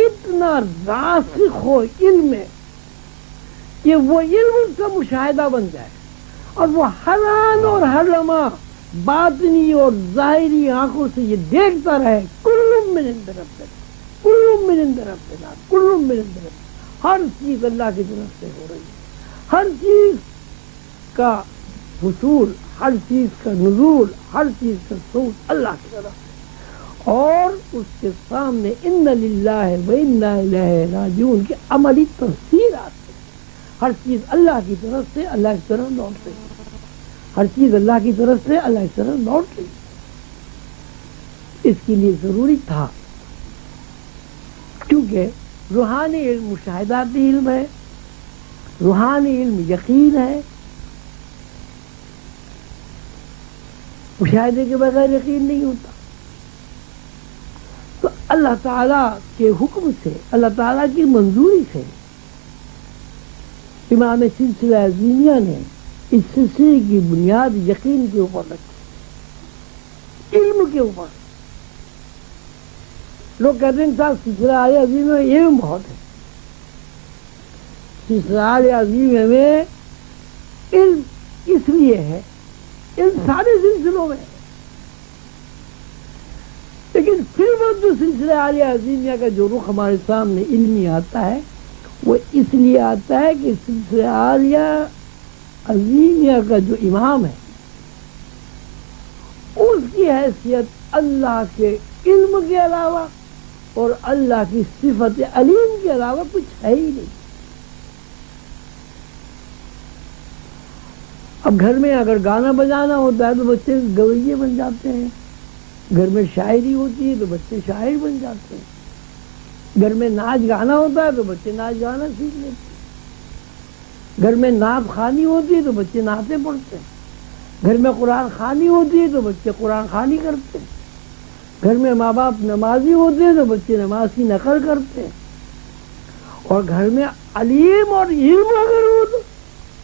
اتنا راسخ ہو علم میں کہ وہ علم اس کا مشاہدہ بن جائے، اور وہ ہر آن اور ہر لمحہ باطنی اور ظاہری آنکھوں سے یہ دیکھتا رہے کل من عند ربنا، کل من عند ربنا، کل من عند ربنا، ہر چیز اللہ کی طرف سے ہو رہی ہے، ہر چیز کا حصول، ہر چیز کا نزول، ہر چیز کا صعود اللہ کی طرف سے، اور اس کے سامنے ان للہ و انا الیہ راجعون کی عملی تفسیر آتی ہے۔ ہر چیز اللہ کی طرف سے اللہ کی طرف لوٹ رہی ہے، ہر چیز اللہ کی طرف سے اللہ کی طرف لوٹ رہی ہے۔ اس کے لیے ضروری تھا، کیونکہ روحانی علم مشاہداتی علم ہے، روحانی علم یقین ہے، مشاہدے کے بغیر یقین نہیں ہوتا۔ تو اللہ تعالیٰ کے حکم سے، اللہ تعالیٰ کی منظوری سے امام سلسلہ عظیمیہ نے اس سلسلے کی بنیاد یقین کے اوپر رکھی، علم کے اوپر۔ لوگ کہتے ہیں صاحب سلسلہ عظیمیہ میں علم بہت ہے، سلسلہ عظیمیہ میں علم اس لیے ہے، علم سارے سلسلوں میں ہے، لیکن پھر وہ جو سلسلہ عظیمیہ کا جو رخ ہمارے سامنے علمی آتا ہے وہ اس لیے آتا ہے کہ سلسلہ عظیمیہ کا جو امام ہے اس کی حیثیت اللہ کے علم کے علاوہ اور اللہ کی صفت علیم کے علاوہ کچھ ہے ہی نہیں۔ اب گھر میں اگر گانا بجانا ہوتا ہے تو بچے گویے بن جاتے ہیں، گھر میں شاعری ہوتی ہے تو بچے شاعر بن جاتے ہیں، گھر میں ناچ گانا ہوتا ہے تو بچے ناچ گانا سیکھ لیتے ہیں، گھر میں نعت خوانی ہوتی ہے تو بچے نعتیں پڑھتے ہیں، گھر میں قرآن خوانی ہوتی ہے تو بچے قرآن خوانی کرتے ہیں، گھر میں ماں باپ نمازی ہوتے ہیں تو بچے نماز کی نقل کرتے ہیں، اور گھر میں علیم اور علم اگر ہو تو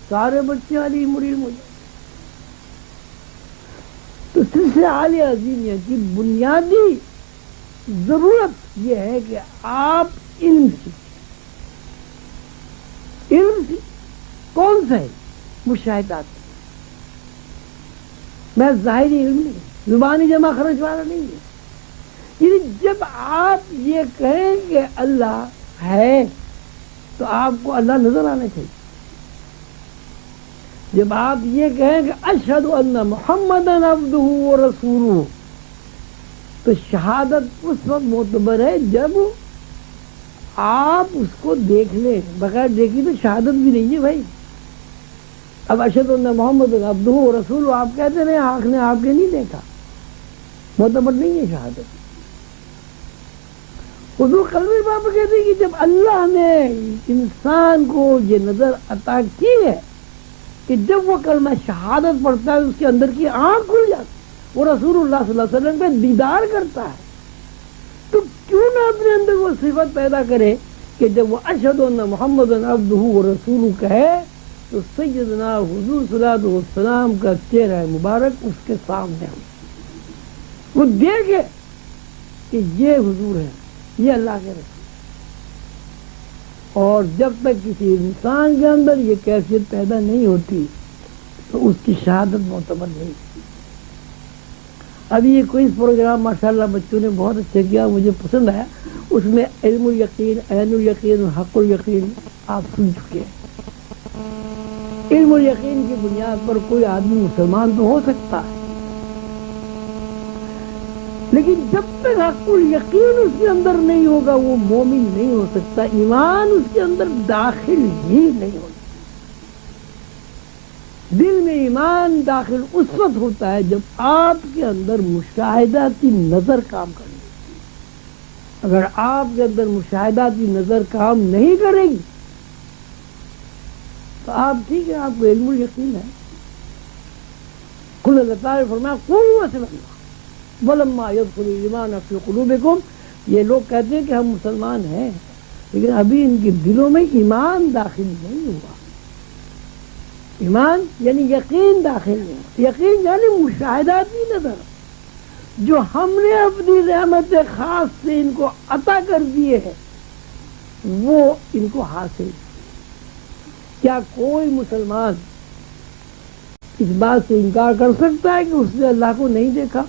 سارے بچے علیم اور علم ہو جائیں۔ تو سلسلہ عظیمیہ کی بنیادی ضرورت یہ ہے کہ آپ علم سیکھیں۔ علم کون سا ہے؟ مشاہدات، میں ظاہری علم نہیں، زبانی جمع خرچ والا نہیں ہے۔ یعنی جب آپ یہ کہیں کہ اللہ ہے تو آپ کو اللہ نظر آنا چاہیے، جب آپ یہ کہیں کہ اشہد ان محمدًا عبدہ ورسولہ تو شہادت اس وقت معتبر ہے جب آپ اس کو دیکھ لیں، بغیر دیکھی تو شہادت بھی نہیں ہے بھائی۔ اب اشہد ان محمدًا عبدہ ورسولہ آپ کہتے رہے آنکھ نے آپ کے نہیں دیکھا، معتبر نہیں ہے شہادت۔ حضور قلندر بابا کہتے ہیں کہ جب اللہ نے انسان کو یہ نظر عطا کی ہے کہ جب وہ کلمہ شہادت پڑھتا ہے اس کے اندر کی آنکھ کھل جاتی، وہ رسول اللہ صلی اللہ علیہ وسلم پہ دیدار کرتا ہے، تو کیوں نہ اپنے اندر وہ صفت پیدا کرے کہ جب وہ اشہد ان محمدًا عبدہ ورسولہ کہے تو سیدنا حضور صلی اللہ علیہ وسلم کا چہرہ مبارک اس کے سامنے ہو، وہ دیکھے کہ یہ حضور ہے، یہ اللہ کے رسول۔ اور جب تک کسی انسان کے اندر یہ کیفیت پیدا نہیں ہوتی تو اس کی شہادت معتبر نہیں۔ ابھی یہ کوئی پروگرام ماشاءاللہ بچوں نے بہت اچھا کیا، مجھے پسند آیا، اس میں علم الیقین، عین الیقین، حق الیقین آپ سن چکے ہیں۔ علم الیقین کی بنیاد پر کوئی آدمی مسلمان تو ہو سکتا ہے، لیکن جب تک حق الیقین اس کے اندر نہیں ہوگا وہ مومن نہیں ہو سکتا، ایمان اس کے اندر داخل ہی نہیں ہوتا۔ دل میں ایمان داخل اس وقت ہوتا ہے جب آپ کے اندر مشاہداتی نظر کام کرے گی۔ اگر آپ کے اندر مشاہداتی نظر کام نہیں کرے گی تو آپ ٹھیک ہے، آپ کو علم الیقین ہے، خود اللہ تعالیٰ نے فرمایا قولوا اسلمنا ولما يدخل الایمان فی قلوبکم، یہ لوگ کہتے ہیں کہ ہم مسلمان ہیں لیکن ابھی ان کے دلوں میں ایمان داخل نہیں ہوا۔ ایمان یعنی یقین داخل نہیں ہوا، یقین یعنی مشاہداتی نظر جو ہم نے اپنی رحمت خاص سے ان کو عطا کر دیے ہیں وہ ان کو حاصل۔ کیا کوئی مسلمان اس بات سے انکار کر سکتا ہے کہ اس نے اللہ کو نہیں دیکھا؟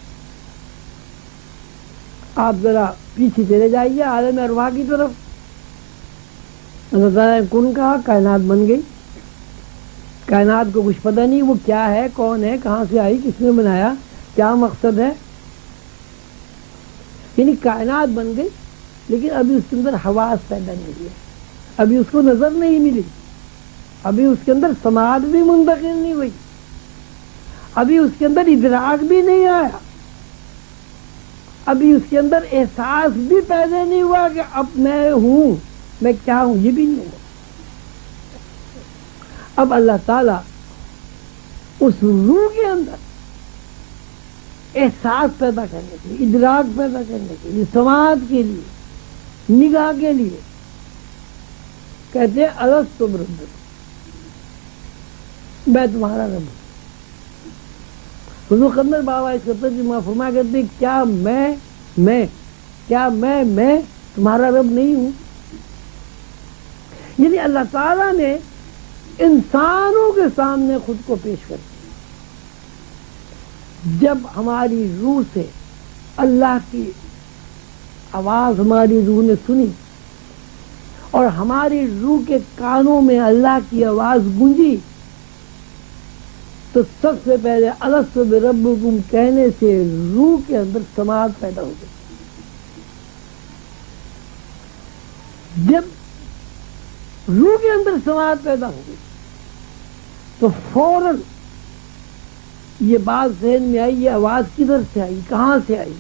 آپ ذرا پیچھے چلے جائیے عالم ارواح کی طرف، اللہ تعالیٰ نے کن کہا، کائنات بن گئی، کائنات کو کچھ پتہ نہیں وہ کیا ہے، کون ہے، کہاں سے آئی، کس نے بنایا، کیا مقصد ہے، یعنی کائنات بن گئی لیکن ابھی اس کے اندر حواس پیدا نہیں ہوئی، ابھی اس کو نظر نہیں ملی، ابھی اس کے اندر سماعت بھی منتقل نہیں ہوئی، ابھی اس کے اندر ادراک بھی نہیں آیا، ابھی اس کے اندر احساس بھی پیدا نہیں ہوا کہ اب میں ہوں، میں کیا ہوں، یہ بھی نہیں ہوا۔ اب اللہ تعالیٰ اس روح کے اندر احساس پیدا کرنے کے لیے، ادراک پیدا کرنے کے لیے، سماعت کے لیے، نگاہ کے لیے کہتے ہیں الست بربکم، میں تمہارا رب ہوں۔ حضور قندر بابا اس کا ترجمہ فرمایا کرتے ہیں کیا میں تمہارا رب نہیں ہوں؟ یعنی اللہ تعالیٰ نے انسانوں کے سامنے خود کو پیش کر دیا۔ جب ہماری روح سے اللہ کی آواز ہماری روح نے سنی اور ہماری روح کے کانوں میں اللہ کی آواز گونجی تو سب سے پہلے الست بربکم کہنے سے روح کے اندر سماعت پیدا ہو گئی۔ جب روح کے اندر سماعت پیدا ہو گئی تو فوراً یہ بات ذہن میں آئی، یہ آواز کدھر سے آئی، کہاں سے آئی؟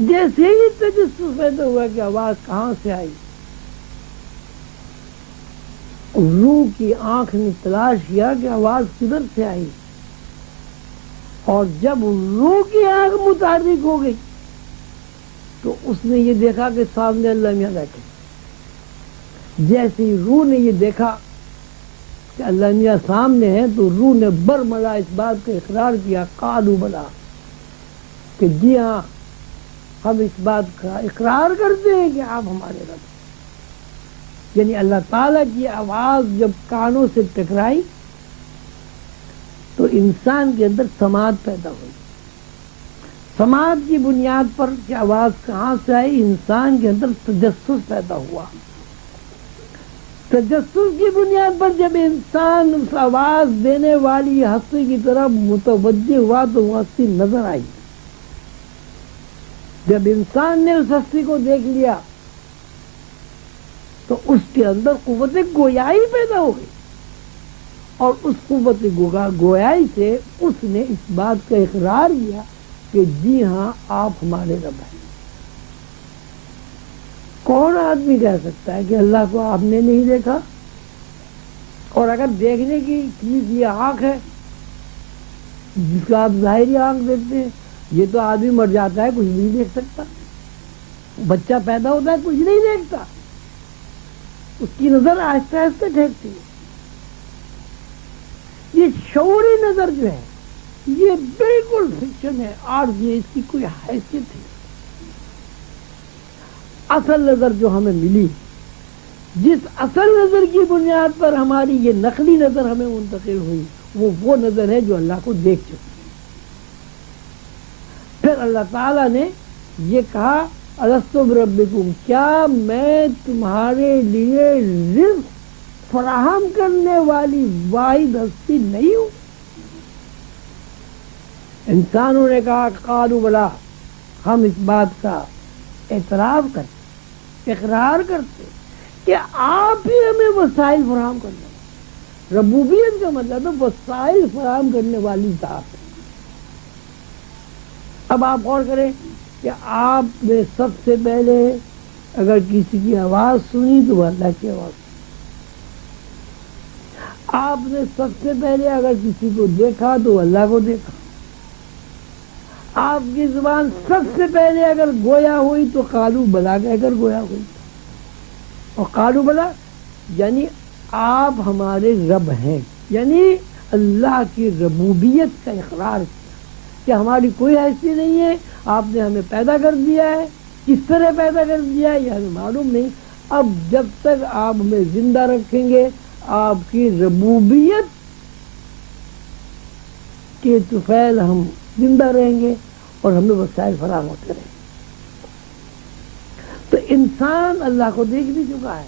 جیسے ہی تجسس پیدا ہوا کہ آواز کہاں سے آئی، روح کی آنکھ نے تلاش کیا کہ آواز کدھر سے آئی، اور جب روح کی آنکھ متحرک ہو گئی تو اس نے یہ دیکھا کہ سامنے اللہ میاں بیٹھے۔ جیسے ہی روح نے یہ دیکھا کہ اللہ میاں سامنے ہے تو روح نے برملا اس بات کا اقرار کیا، قالوا بلا، کہ جی ہاں ہم اس بات کا اقرار کرتے ہیں کہ آپ ہمارے رب ہیں۔ یعنی اللہ تعالیٰ کی آواز جب کانوں سے ٹکرائی تو انسان کے اندر سماعت پیدا ہوئی۔ سماعت کی بنیاد پر کہ آواز کہاں سے آئی، انسان کے اندر تجسس پیدا ہوا۔ تجسس کی بنیاد پر جب انسان اس آواز دینے والی ہستی کی طرف متوجہ ہوا تو وہ ہستی نظر آئی۔ جب انسان نے اس ہستی کو دیکھ لیا تو اس کے اندر قوت گویائی پیدا ہو گئی، اور اس قوت گویائی سے اس نے اس بات کا اقرار کیا کہ جی ہاں آپ ہمارے رب ہیں۔ کون آدمی کہہ سکتا ہے کہ اللہ کو آپ نے نہیں دیکھا؟ اور اگر دیکھنے کی چیز یہ آنکھ ہے جس کا آپ ظاہری آنکھ دیکھتے ہیں، یہ تو آدمی مر جاتا ہے کچھ نہیں دیکھ سکتا، بچہ پیدا ہوتا ہے کچھ نہیں دیکھتا، اس کی نظر آہستہ آہستہ ٹھیکتی ہے۔ یہ شعوری نظر جو ہے یہ بالکل فکشن ہے، عارضی ہے، اس کی کوئی حیثیت نہیں۔ اصل نظر جو ہمیں ملی، جس اصل نظر کی بنیاد پر ہماری یہ نقلی نظر ہمیں منتقل ہوئی، وہ نظر ہے جو اللہ کو دیکھ چکی ہے۔ پھر اللہ تعالیٰ نے یہ کہا الستو بربکم، کیا میں تمہارے لیے رزق فراہم کرنے والی واحد ہستی نہیں ہوں؟ انسانوں نے کہا قالوا بلا، ہم اس بات کا اعتراف کرتے، اقرار کرتے کہ آپ ہی ہمیں وسائل فراہم کرنے والے۔ ربوبیت کا مطلب ہے وسائل فراہم کرنے والی ذات ہے۔ اب آپ غور کریں کہ آپ نے سب سے پہلے اگر کسی کی آواز سنی تو وہ اللہ کی آواز سنی، آپ نے سب سے پہلے اگر کسی کو دیکھا تو اللہ کو دیکھا، آپ کی زبان سب سے پہلے اگر گویا ہوئی تو قالوا بلا کہہ کر گویا ہوئی، اور قالوا بلا یعنی آپ ہمارے رب ہیں، یعنی اللہ کی ربوبیت کا اقرار کیا کہ ہماری کوئی حیثیت نہیں ہے، آپ نے ہمیں پیدا کر دیا ہے، کس طرح پیدا کر دیا ہے یہ ہمیں معلوم نہیں، اب جب تک آپ ہمیں زندہ رکھیں گے آپ کی ربوبیت کے طفیل ہم زندہ رہیں گے اور ہمیں وسائل فراہم ہوتے رہیں گے۔ تو انسان اللہ کو دیکھ بھی چکا ہے،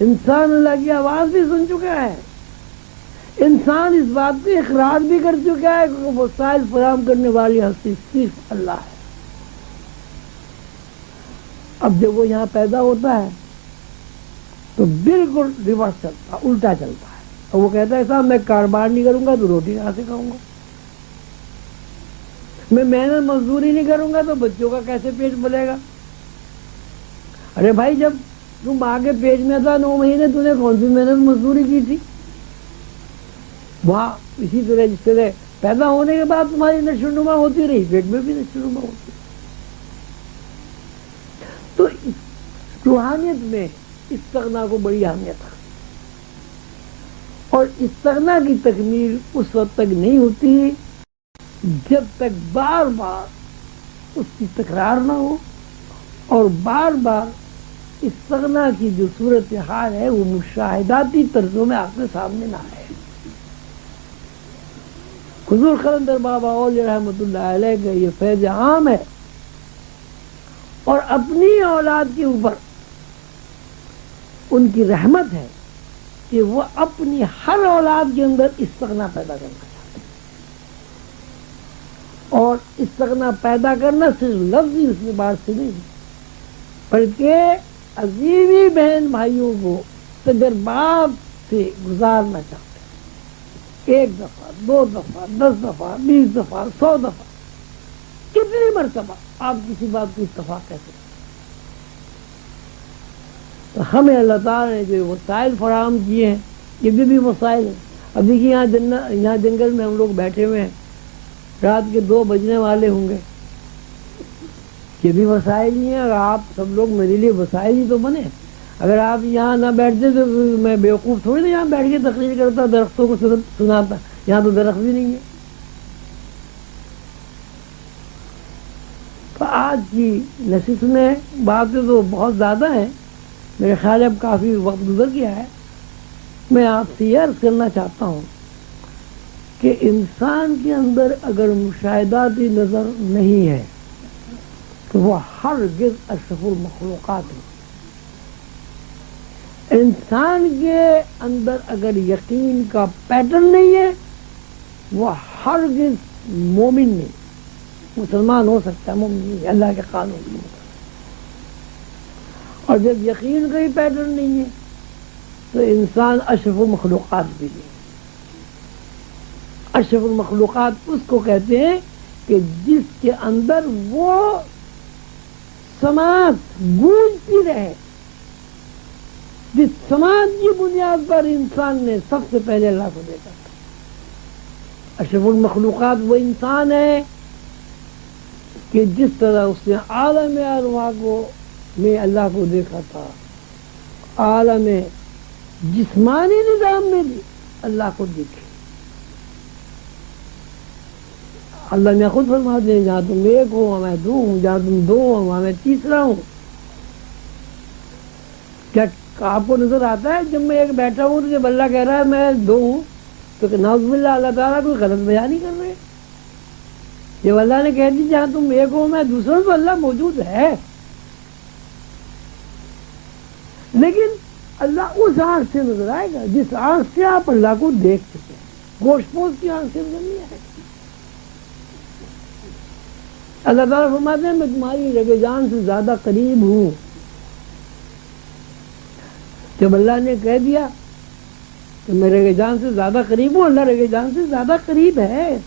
انسان اللہ کی آواز بھی سن چکا ہے، انسان اس بات کو اقرار بھی کر چکا ہے کہ وسائل فراہم کرنے والی ہستی صرف اللہ ہے۔ اب جب وہ یہاں پیدا ہوتا ہے تو بالکل ریورس چلتا، الٹا چلتا ہے، اور وہ کہتا ہے صاحب میں کاروبار نہیں کروں گا تو روٹی کہاں سے کھاؤں گا، میں محنت مزدوری نہیں کروں گا تو بچوں کا کیسے پیٹ بلے گا؟ ارے بھائی جب تم ماں کے پیٹ میں تھا 9 مہینے تو نے کون سی محنت مزدوری کی تھی؟ وہاں اسی طرح جس طرح پیدا ہونے کے بعد تمہاری نشو نما ہوتی رہی، پیٹ میں بھی نشو نما ہوتی رہی۔ تو روحانیت میں استغنا کو بڑی اہمیت ہے، اور استغنا کی تکمیل اس وقت تک نہیں ہوتی جب تک بار بار اس کی تکرار نہ ہو، اور بار بار استغنا کی جو صورتحال ہے وہ مشاہداتی طرزوں میں آپ کے سامنے نہ آئے۔ حضور قلندر بابا اولیاء رحمۃ اللہ علیہ کا یہ فیض عام ہے، اور اپنی اولاد کے اوپر ان کی رحمت ہے کہ وہ اپنی ہر اولاد کے اندر استغنا پیدا کرنا چاہتے ہیں، اور استغنا پیدا کرنا صرف لفظی اس میں بات سے نہیں بلکہ عزیزی بہن بھائیوں کو تجربات سے گزارنا چاہتے ہیں، 1 دفعہ 2 دفعہ 10 دفعہ 20 دفعہ 100 دفعہ، کتنی مرتبہ آپ کسی بات کو اتفاق کہتے ہیں۔ تو ہمیں اللہ تعالیٰ نے جو وسائل فراہم کیے ہیں یہ بھی وسائل ہیں۔ اب دیکھیے یہاں جنگل میں ہم لوگ بیٹھے ہوئے ہیں، رات کے 2 بجنے والے ہوں گے، یہ بھی وسائل ہی ہیں، اور آپ سب لوگ میرے لیے وسائل ہی تو بنے۔ اگر آپ یہاں نہ بیٹھتے تو میں بیوقوف تھوڑی نا یہاں بیٹھ کے تقریر کرتا، درختوں کو سناتا، یہاں تو درخت بھی نہیں ہے۔ تو آج کی نشست میں باتیں تو بہت زیادہ ہیں، میرے خیال اب کافی وقت گزر گیا ہے۔ میں آپ سے یہ عرض کرنا چاہتا ہوں کہ انسان کے اندر اگر مشاہداتی نظر نہیں ہے تو وہ ہرگز اشرف المخلوقات ہے۔ انسان کے اندر اگر یقین کا پیٹرن نہیں ہے وہ ہرگز مومن نہیں، مسلمان ہو سکتا ہے مومن نہیں، اللہ کے قانون کے مطابق۔ اور جب یقین کا ہی پیٹرن نہیں ہے تو انسان اشرف المخلوقات بھی نہیں۔ اشرف المخلوقات اس کو کہتے ہیں کہ جس کے اندر وہ سماعت گونجتی رہے، جس سماعت کی بنیاد پر انسان نے سب سے پہلے اللہ کو دیکھا تھا۔ اشرف المخلوقات وہ انسان ہے کہ جس طرح اس نے عالم ارواح کو میں اللہ کو دیکھا تھا، عالم جسمانی نظام میں بھی اللہ کو دیکھے۔ اللہ نے خود فرماتے ہیں جہاں تم 1 ہو میں 2 ہوں، جہاں تم 2 ہو وہاں میں تیسرا ہوں۔ کیا آپ کو نظر آتا ہے جب میں ایک بیٹھا ہوں تو جب اللہ کہہ رہا ہے میں 2 ہوں تو نعوذ باللہ اللہ تعالیٰ کوئی غلط بیان نہیں کر رہے؟ جب اللہ نے کہہ دی جہاں تم ایک ہو میں دوسروں، تو اللہ موجود ہے، لیکن اللہ اس آنکھ سے نظر آئے گا جس آنکھ سے آپ اللہ کو دیکھ چکے ہیں، گوشت پوش کی آنکھ سے نظر نہیں آئے گا۔ اللہ تعالیٰ فرماتے ہیں میں تمہاری رگ جان سے زیادہ قریب ہوں۔ جب اللہ نے کہہ دیا کہ میں رگ جان سے زیادہ قریب ہوں، اللہ رگ جان سے زیادہ قریب ہے۔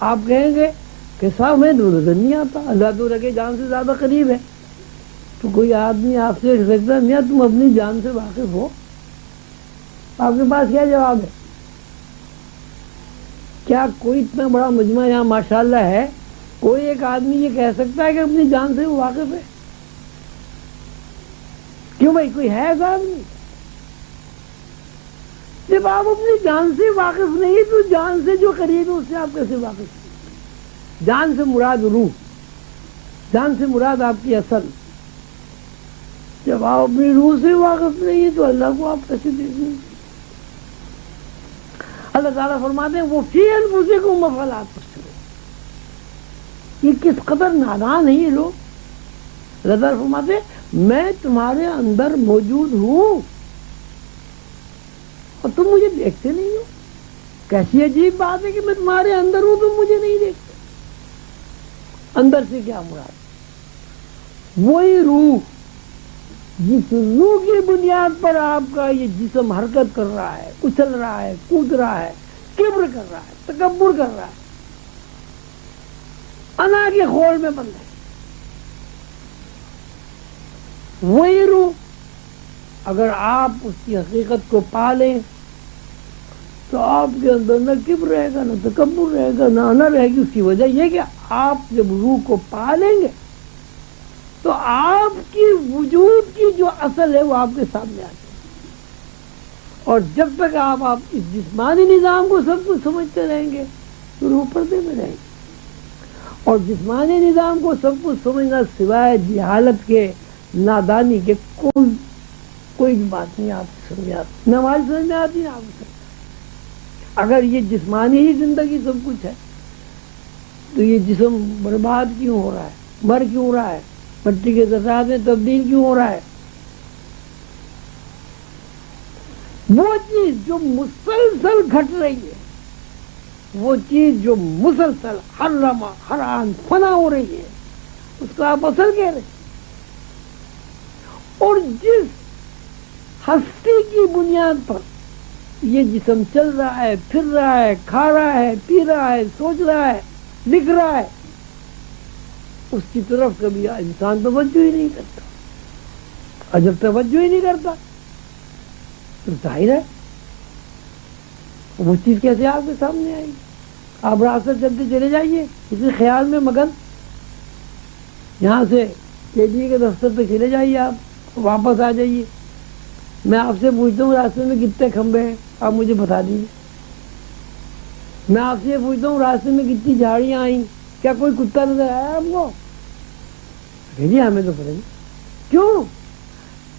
آپ کہیں گے کہ صاحب میں تو نظر نہیں آتا، اللہ تو رگ جان سے زیادہ قریب ہے، تو کوئی آدمی آپ سے کہہ سکتا ہے میاں تم اپنی جان سے واقف ہو؟ آپ کے پاس کیا جواب ہے؟ کیا کوئی اتنا بڑا مجمع یہاں ماشاءاللہ ہے، کوئی ایک آدمی یہ کہہ سکتا ہے کہ اپنی جان سے وہ واقف ہے؟ کیوں بھائی، کوئی ہے ایسا آدمی؟ جب آپ اپنی جان سے واقف نہیں تو جان سے جو قریب ہے اس سے آپ کیسے واقف ہیں؟ جان سے مراد روح، جان سے مراد آپ کی اصل۔ جب آپ اپنی روح سے واقف نہیں ہیں تو اللہ کو آپ کیسے دیکھیں گے؟ اللہ تعالیٰ فرماتے ہیں وہ فی انفسکم افلا تبصرون۔ یہ کس قدر نادان ہیں یہ لوگ۔ اللہ تعالیٰ فرماتے ہیں میں تمہارے اندر موجود ہوں اور تم مجھے دیکھتے نہیں ہو۔ کیسی عجیب بات ہے کہ میں تمہارے اندر ہوں تم مجھے نہیں دیکھتے۔ اندر سے کیا مراد؟ وہی روح جس روح کی بنیاد پر آپ کا یہ جسم حرکت کر رہا ہے، اچھل رہا ہے، کود رہا ہے، کبر کر رہا ہے، تکبر کر رہا ہے، انا کے خول میں بند ہے، وہی روح اگر آپ اس کی حقیقت کو پالیں تو آپ کے اندر نہ کبر رہے گا، نہ تکبر رہے گا، نہ انا رہے گی۔ اس کی وجہ یہ کہ آپ جب روح کو پالیں گے تو آپ کی وجود کی جو اصل ہے وہ آپ کے سامنے آتی ہے، اور جب تک آپ اس جسمانی نظام کو سب کچھ سمجھتے رہیں گے تو روح پردے میں رہیں گے، اور جسمانی نظام کو سب کچھ سمجھنا سوائے جہالت کے، نادانی کے، کوئی بھی بات نہیں آپ کو سمجھ آتی، نہ ہماری سمجھ میں آتی نہ آپ کو سمجھ۔ اگر یہ جسمانی ہی زندگی سب کچھ ہے تو یہ جسم برباد کیوں ہو رہا ہے، مر کیوں رہا ہے، مٹی کے ذرات میں تبدیل کیوں ہو رہا ہے؟ وہ چیز جو مسلسل گھٹ رہی ہے، وہ چیز جو مسلسل ہر لمحہ ہر آن فنا ہو رہی ہے، اس کو آپ اصل کہہ رہے ہیں۔ اور جس ہستی کی بنیاد پر یہ جسم چل رہا ہے، پھر رہا ہے، کھا رہا ہے، پی رہا ہے، سوچ رہا ہے، لکھ رہا ہے، اس کی طرف کبھی انسان توجہ ہی نہیں کرتا، اور جب توجہ ہی نہیں کرتا تو ظاہر ہے وہ چیز کیسے آپ کے سامنے آئے گی؟ آپ راستہ چلتے چلے جائیے اسی خیال میں مگن، یہاں سے KDA کے دفتر پہ چلے جائیے، آپ واپس آ جائیے، میں آپ سے پوچھتا ہوں راستے میں کتنے کھمبے ہیں، آپ مجھے بتا دیجیے۔ میں آپ سے پوچھتا ہوں راستے میں کتنی جھاڑیاں آئیں، کیا کوئی کتا نظر آیا آپ کو؟ جی ہمیں تو پتہ نہیں۔ کیوں؟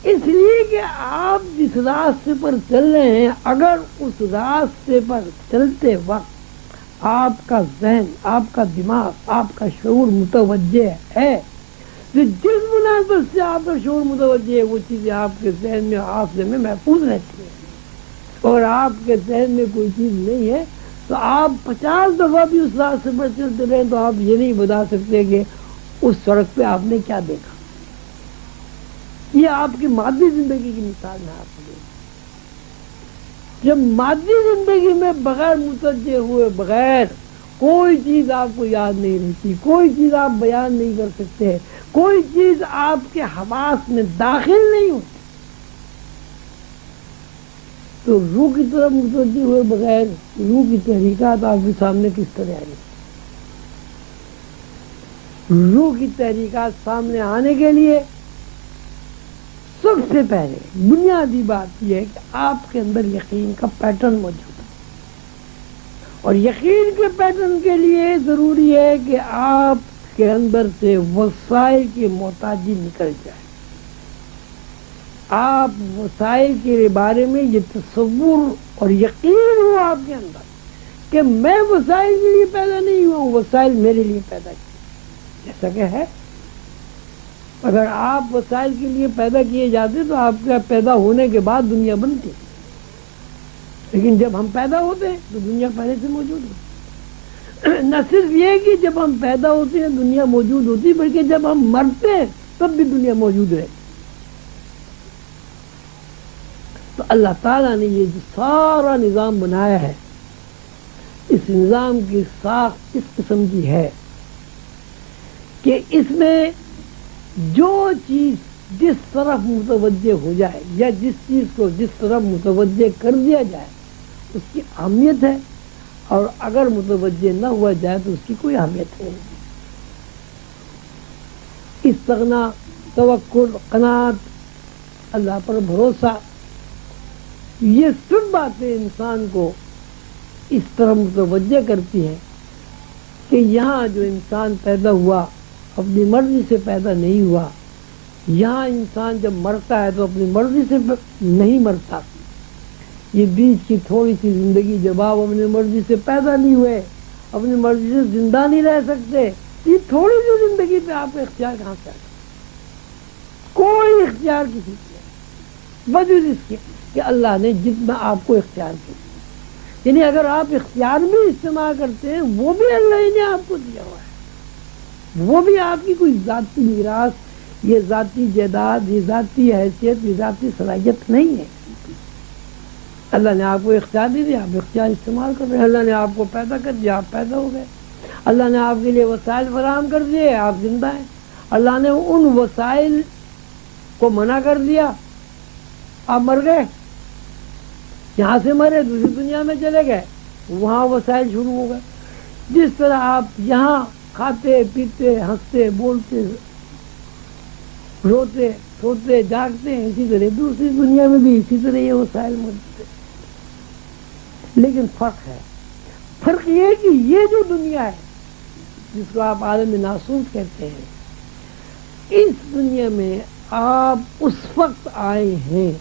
اس لیے کہ آپ جس راستے پر چل رہے ہیں، اگر اس راستے پر چلتے وقت آپ کا ذہن، آپ کا دماغ، آپ کا شعور متوجہ ہے تو جس مناسبت سے آپ کا شعور متوجہ ہے وہ چیزیں آپ کے ذہن میں، حافظے میں محفوظ رہتی ہیں، اور آپ کے ذہن میں کوئی چیز نہیں ہے تو آپ 50 دفعہ بھی اس راستے پر چلتے رہیں تو آپ یہ نہیں بتا سکتے کہ اس سڑک پہ آپ نے کیا دیکھا۔ یہ آپ کی مادی زندگی کی مثال میں آپ کو دوں۔ جب مادی زندگی میں بغیر متوجہ ہوئے بغیر کوئی چیز آپ کو یاد نہیں رہتی، کوئی چیز آپ بیان نہیں کر سکتے، کوئی چیز آپ کے حواس میں داخل نہیں ہوتی، تو روح کی طرف متوجہ ہوئے بغیر روح کی تحریکات آپ کے سامنے کس طرح آئیں گی؟ روح کی تحریکات سامنے آنے کے لیے سب سے پہلے بنیادی بات یہ ہے کہ آپ کے اندر یقین کا پیٹرن موجود ہے، اور یقین کے پیٹرن کے لیے ضروری ہے کہ آپ کے اندر سے وسائل کی محتاجی نکل جائے، آپ وسائل کے بارے میں یہ تصور اور یقین ہو آپ کے اندر کہ میں وسائل کے لیے پیدا نہیں ہوا ہوں، وسائل میرے لیے پیدا کیے، جیسا کہ ہے۔ اگر آپ وسائل کے لیے پیدا کیے جاتے تو آپ کا پیدا ہونے کے بعد دنیا بنتی، لیکن جب ہم پیدا ہوتے ہیں تو دنیا پہلے سے موجود ہوتی۔ نہ صرف یہ کہ جب ہم پیدا ہوتے ہیں دنیا موجود ہوتی، بلکہ جب ہم مرتے ہیں تب بھی دنیا موجود ہے۔ تو اللہ تعالیٰ نے یہ جو سارا نظام بنایا ہے، اس نظام کی ساخت اس قسم کی ہے کہ اس میں جو چیز جس طرف متوجہ ہو جائے یا جس چیز کو جس طرف متوجہ کر دیا جائے اس کی اہمیت ہے، اور اگر متوجہ نہ ہوا جائے تو اس کی کوئی اہمیت نہیں۔ استغنا، توکل، قناعت، اللہ پر بھروسہ، یہ سب باتیں انسان کو اس طرح متوجہ کرتی ہیں کہ یہاں جو انسان پیدا ہوا اپنی مرضی سے پیدا نہیں ہوا، یہاں انسان جب مرتا ہے تو اپنی مرضی سے نہیں مرتا۔ یہ بیچ کی تھوڑی سی زندگی جب آپ اپنی مرضی سے پیدا نہیں ہوئے، اپنی مرضی سے زندہ نہیں رہ سکتے، یہ تھوڑی سی زندگی پہ آپ کا اختیار کہاں سے آتا؟ کوئی اختیار کسی کے، وجود اس کے کہ اللہ نے جتنا آپ کو اختیار کیا، یعنی اگر آپ اختیار بھی استعمال کرتے ہیں وہ بھی اللہ ہی نے آپ کو دیا ہوا ہے، وہ بھی آپ کی کوئی ذاتی میراث، یہ ذاتی جائیداد، یہ ذاتی حیثیت، یہ ذاتی صلاحیت نہیں ہے۔ اللہ نے آپ کو اختیار دے دیا، آپ اختیار استعمال کر رہے ہیں۔ اللہ نے آپ کو پیدا کر دیا، آپ پیدا ہو گئے۔ اللہ نے آپ کے لیے وسائل فراہم کر دیے، آپ زندہ ہیں۔ اللہ نے ان وسائل کو منع کر دیا، آپ مر گئے۔ یہاں سے مرے دوسری دنیا میں چلے گئے، وہاں وسائل شروع ہو گئے۔ جس طرح آپ یہاں کھاتے پیتے ہنستے بولتے روتے سوتے جاگتے ہیں، اسی طرح دوسری دنیا میں بھی اسی طرح یہ وسائل موجود ہیں۔ لیکن فرق ہے، فرق یہ ہے کہ یہ جو دنیا ہے جس کو آپ عالم ناسوت کہتے ہیں، اس دنیا میں آپ اس وقت آئے ہیں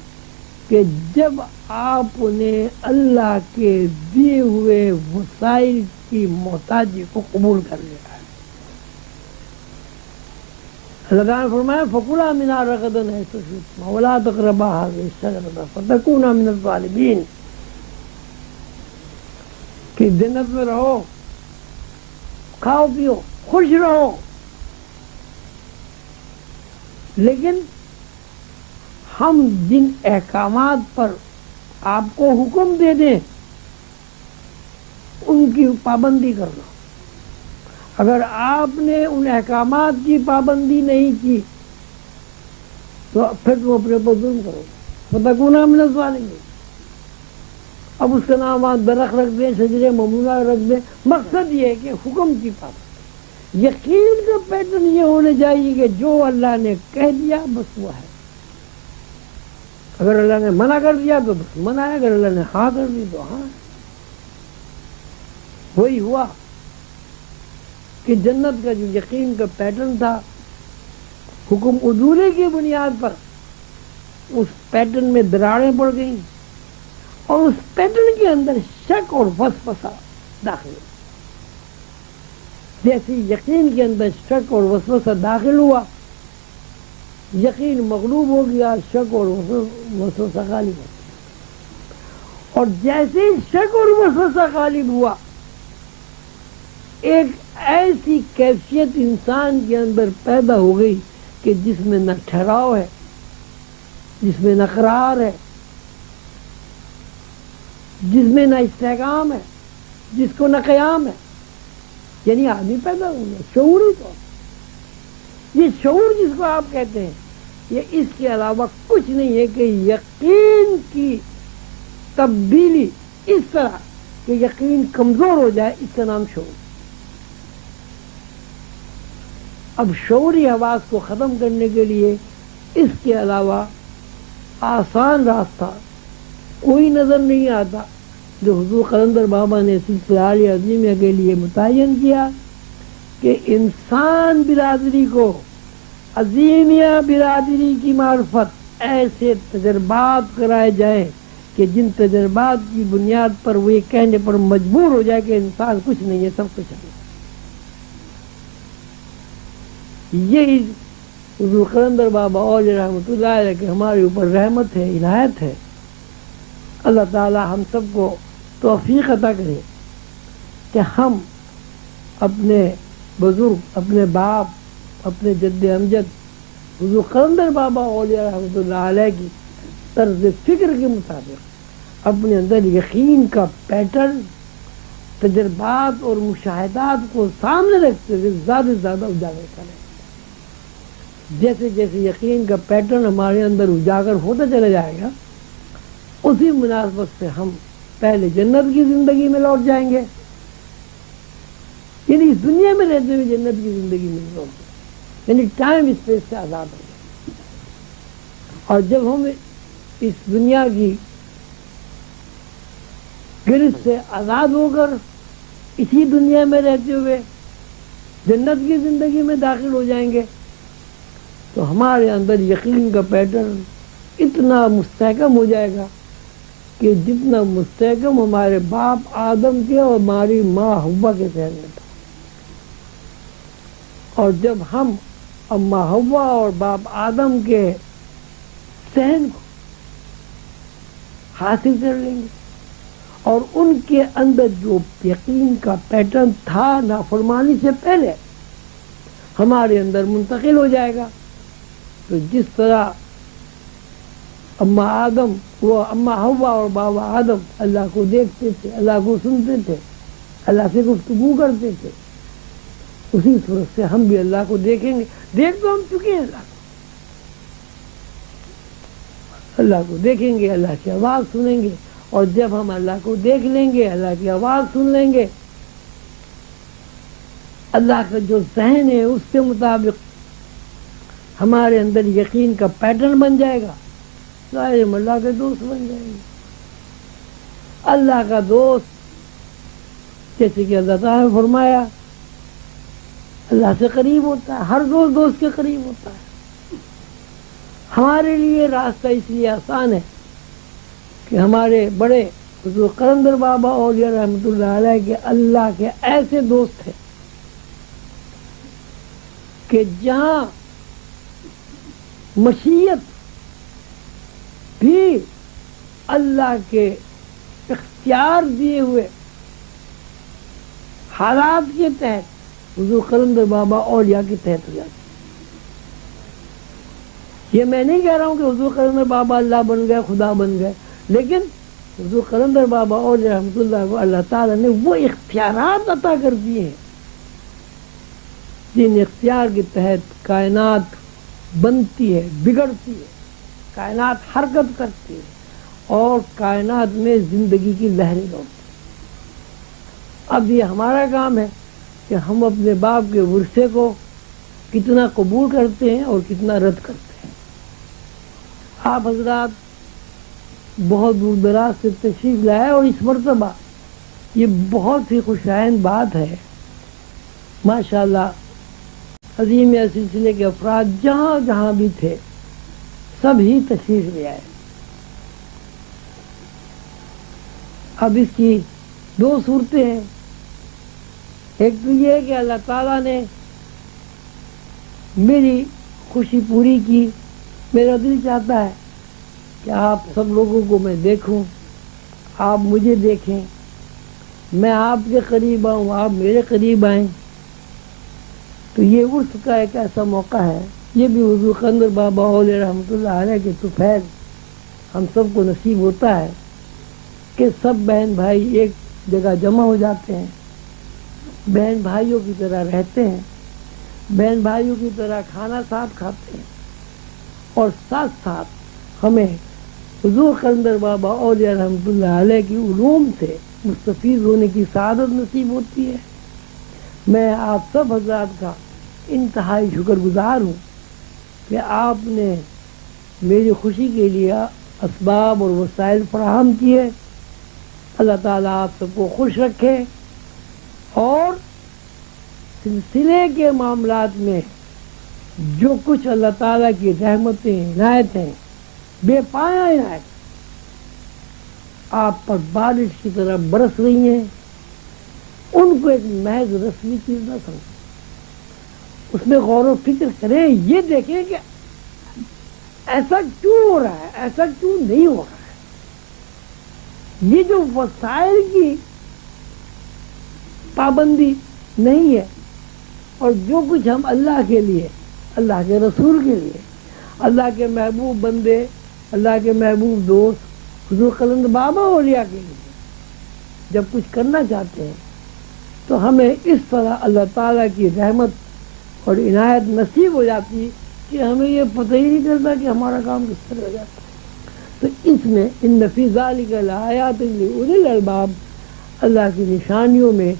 کہ جب آپ نے اللہ کے دیے ہوئے وسائل کی محتاجی کو قبول کر لیا ہے۔ اللہ تعالیٰ نے فرمایا فَكُلَا مِنْهَا رَغَدًا حَيْثُ شِئْتُمَا وَلَا تَقْرَبَا هَٰذِهِ الشَّجَرَةَ فَتَكُونَا مِنَ الظَّالِمِينَ، کہ جنت میں رہو، کھاؤ پیو، خوش رہو، لیکن ہم جن احکامات پر آپ کو حکم دے دیں ان کی پابندی کرنا۔ اگر آپ نے ان احکامات کی پابندی نہیں کی تو پھر تم اپنے اوپر ظلم کرو، فَتَكُونَا مِنَ الظَّالِمِينَ۔ اب اس کا نام آپ درخت رکھ دیں، شجرے ممنوع رکھ دیں، مقصد یہ ہے کہ حکم کی پابندی۔ یقین کا پیٹرن یہ ہونے چاہیے کہ جو اللہ نے کہہ دیا بس وہ ہے، اگر اللہ نے منع کر دیا تو بس منع ہے، اگر اللہ نے ہاں کر دی تو ہاں۔ وہی ہوا کہ جنت کا جو یقین کا پیٹرن تھا، حکم عدولے کی بنیاد پر اس پیٹرن میں دراڑیں پڑ گئیں، اور اس پیٹرن کے اندر شک اور وسوسہ داخل ہوا۔ جیسے یقین کے اندر شک اور وسوسہ داخل ہوا، یقین مغلوب ہو گیا، شک اور وسوسہ غالب ہو گیا۔ اور جیسے ہی شک اور وسوسہ غالب ہوا، ایک ایسی کیفیت انسان کے اندر پیدا ہو گئی کہ جس میں نہ ٹھہراؤ ہے، جس میں نہ قرار ہے، جس میں نہ استحکام ہے، جس کو نہ قیام ہے، یعنی آدمی پیدا ہو گیا شعوری طور۔ یہ شعور جس کو آپ کہتے ہیں، یہ اس کے علاوہ کچھ نہیں ہے کہ یقین کی تبدیلی اس طرح کہ یقین کمزور ہو جائے، اس کا نام شعور۔ اب شعوری حواس کو ختم کرنے کے لیے اس کے علاوہ آسان راستہ کوئی نظر نہیں آتا، جو حضور قلندر بابا نے سلسلہ عظیمیہ کے لیے متعین کیا کہ انسان برادری کو عظیمیہ برادری کی معرفت ایسے تجربات کرائے جائیں کہ جن تجربات کی بنیاد پر وہ یہ کہنے پر مجبور ہو جائے کہ انسان کچھ نہیں ہے، سب کچھ ہے۔ یہی حضور قلندر بابا اولیاء رحمۃ اللہ علیہ کہ ہمارے اوپر رحمت ہے، عنایت ہے۔ اللہ تعالی ہم سب کو توفیق عطا کرے کہ ہم اپنے بزرگ، اپنے باپ، اپنے جد امجد حضور قلندر بابا اولیاء رحمۃ اللہ علیہ کی طرز فکر کے مطابق اپنے اندر یقین کا پیٹرن، تجربات اور مشاہدات کو سامنے رکھتے ہوئے زیادہ سے زیادہ اجاگر کریں۔ جیسے جیسے یقین کا پیٹرن ہمارے اندر اجاگر ہوتا چلا جائے گا، اسی مناسبت سے ہم پہلے جنت کی زندگی میں لوٹ جائیں گے، یعنی اس دنیا میں رہتے ہوئے جنت کی زندگی میں لوٹ جائیں گے، یعنی ٹائم اسپیس سے آزاد ہو جائیں۔ اور جب ہم اس دنیا کی گرفت سے آزاد ہو کر اسی دنیا میں رہتے ہوئے جنت کی زندگی میں داخل ہو جائیں گے، تو ہمارے اندر یقین کا پیٹرن اتنا مستحکم ہو جائے گا کہ جتنا مستحکم ہمارے باپ آدم کے اور ہماری ماں حوا کے ذہن میں تھا۔ اور جب ہم اماں حوا اور باپ آدم کے ذہن کو حاصل کر لیں گے اور ان کے اندر جو یقین کا پیٹرن تھا نافرمانی سے پہلے ہمارے اندر منتقل ہو جائے گا، تو جس طرح اماں حوا اور بابا آدم اللہ کو دیکھتے تھے، اللہ کو سنتے تھے، اللہ سے گفتگو کرتے تھے، اسی صورت سے ہم بھی اللہ کو دیکھیں گے۔ دیکھ تو ہم چکے ہیں، اللہ کو دیکھیں گے، اللہ کی آواز سنیں گے، اور جب ہم اللہ کو دیکھ لیں گے، اللہ کی آواز سن لیں گے، اللہ کا جو ذہن ہے اس کے مطابق ہمارے اندر یقین کا پیٹرن بن جائے گا، ظاہر ہم اللہ کے دوست بن جائیں گے۔ اللہ کا دوست، جیسے کہ اللہ تعالیٰ نے فرمایا، اللہ سے قریب ہوتا ہے، ہر دوست دوست کے قریب ہوتا ہے۔ ہمارے لیے راستہ اس لیے آسان ہے کہ ہمارے بڑے حضور قلندر بابا اولیاء رحمۃ اللہ علیہ کے اللہ کے ایسے دوست ہیں کہ جہاں مشیت بھی اللہ کے اختیار دیے ہوئے حالات کے تحت حضور قلندر بابا اولیاء کے تحت ہو جاتی ہے۔ یہ میں نہیں کہہ رہا ہوں کہ حضور قلندر بابا اللہ بن گئے، خدا بن گئے، لیکن حضور قلندر بابا اولیاء رحمۃ اللہ کو اللہ تعالیٰ نے وہ اختیارات عطا کر دیے ہیں جن اختیار کے تحت کائنات بنتی ہے، بگڑتی ہے، کائنات حرکت کرتی ہے اور کائنات میں زندگی کی لہریں دوڑتی ہیں۔ اب یہ ہمارا کام ہے کہ ہم اپنے باپ کے ورثے کو کتنا قبول کرتے ہیں اور کتنا رد کرتے ہیں۔ آپ حضرات بہت دور دراز سے تشریف لائے اور اس مرتبہ یہ بہت ہی خوشائند بات ہے، ماشاءاللہ عظیم سلسلے کے افراد جہاں جہاں بھی تھے سب ہی تشریف لے آئے۔ اب اس کی دو صورتیں ہیں، ایک تو یہ ہے کہ اللہ تعالیٰ نے میری خوشی پوری کی، میرا دل چاہتا ہے کہ آپ سب لوگوں کو میں دیکھوں، آپ مجھے دیکھیں، میں آپ کے قریب آؤں، آپ میرے قریب آئیں، تو یہ عرس کا ایک ایسا موقع ہے۔ یہ بھی حضور قلندر بابا اولیاء رحمۃ اللہ علیہ کے طفیل ہم سب کو نصیب ہوتا ہے کہ سب بہن بھائی ایک جگہ جمع ہو جاتے ہیں، بہن بھائیوں کی طرح رہتے ہیں، بہن بھائیوں کی طرح کھانا ساتھ کھاتے ہیں، اور ساتھ ساتھ ہمیں حضور قلندر بابا اولیاء رحمۃ اللہ علیہ کی علوم سے مستفید ہونے کی سعادت نصیب ہوتی ہے۔ میں آپ سب حضرات کا انتہائی شکر گزار ہوں کہ آپ نے میری خوشی کے لیے اسباب اور وسائل فراہم کیے۔ اللہ تعالیٰ آپ سب کو خوش رکھے اور سلسلے کے معاملات میں جو کچھ اللہ تعالیٰ کی رحمتیں عنایتیں بے پایا عنایت آپ پر بارش کی طرح برس رہی ہیں، ان کو ایک محض رسمی چیز نہ سمجھیں، اس میں غور و فکر کریں، یہ دیکھیں کہ ایسا کیوں ہو رہا ہے، ایسا کیوں نہیں ہو رہا ہے۔ یہ جو وسائل کی پابندی نہیں ہے، اور جو کچھ ہم اللہ کے لیے، اللہ کے رسول کے لیے، اللہ کے محبوب بندے، اللہ کے محبوب دوست حضور قلند بابا اولیاء کے لیے جب کچھ کرنا چاہتے ہیں تو ہمیں اس طرح اللہ تعالیٰ کی رحمت اور عنایت نصیب ہو جاتی ہے کہ ہمیں یہ پتہ ہی نہیں چلتا کہ ہمارا کام کس طرح ہو جاتا ہے۔ تو اس میں ان فی ذالک لآیات لأولی الالباب، اللہ کی نشانیوں میں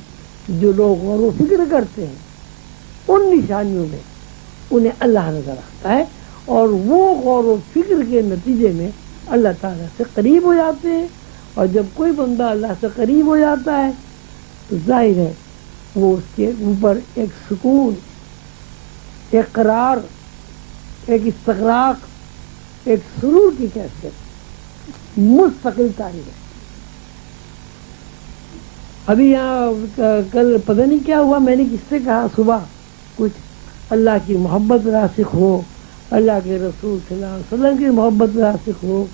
جو لوگ غور و فکر کرتے ہیں، ان نشانیوں میں انہیں اللہ نظر آتا ہے، اور وہ غور و فکر کے نتیجے میں اللہ تعالیٰ سے قریب ہو جاتے ہیں۔ اور جب کوئی بندہ اللہ سے قریب ہو جاتا ہے تو ظاہر ہے وہ اس کے اوپر ایک سکون، ایک قرار، ایک استغراق، ایک سرور کی کیفیت مستقل تاری ہے۔ ابھی یہاں کل پتہ نہیں کیا ہوا، میں نے کس سے کہا صبح کچھ اللہ کی محبت راسخ ہو، اللہ کے رسول صلی اللہ علیہ وسلم کی محبت راسخ ہو،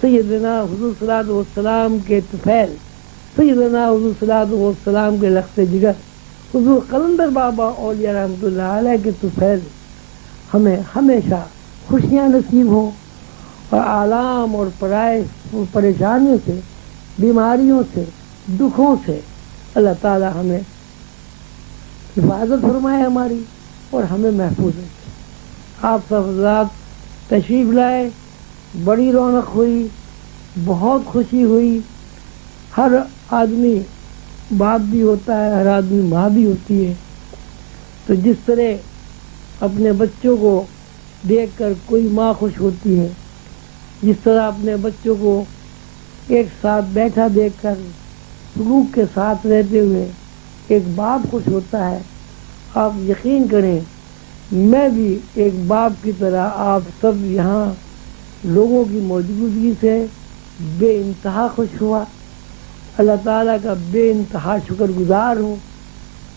سیدنا حضور صلی اللہ علیہ وسلم کے طفیل، سیدنا حضور صلی اللہ علیہ وسلم کے لخت جگر، حضور قلندر بابا اولیاء رحمۃ اللہ علیہ کے طفیل ہمیں ہمیشہ خوشیاں نصیب ہوں، اور آلام اور پریشانیوں سے، بیماریوں سے، دکھوں سے اللہ تعالی ہمیں حفاظت فرمائے ہماری، اور ہمیں محفوظ رکھے۔ آپ سب حضرات تشریف لائے، بڑی رونق ہوئی، بہت خوشی ہوئی۔ ہر آدمی باپ بھی ہوتا ہے، ہر آدمی ماں بھی ہوتی ہے، تو جس طرح اپنے بچوں کو دیکھ کر کوئی ماں خوش ہوتی ہے، جس طرح اپنے بچوں کو ایک ساتھ بیٹھا دیکھ کر سلوک کے ساتھ رہتے ہوئے ایک باپ خوش ہوتا ہے، آپ یقین کریں میں بھی ایک باپ کی طرح آپ سب یہاں لوگوں کی موجودگی سے بے انتہا خوش ہوا۔ اللہ تعالیٰ کا بے انتہا شکر گزار ہوں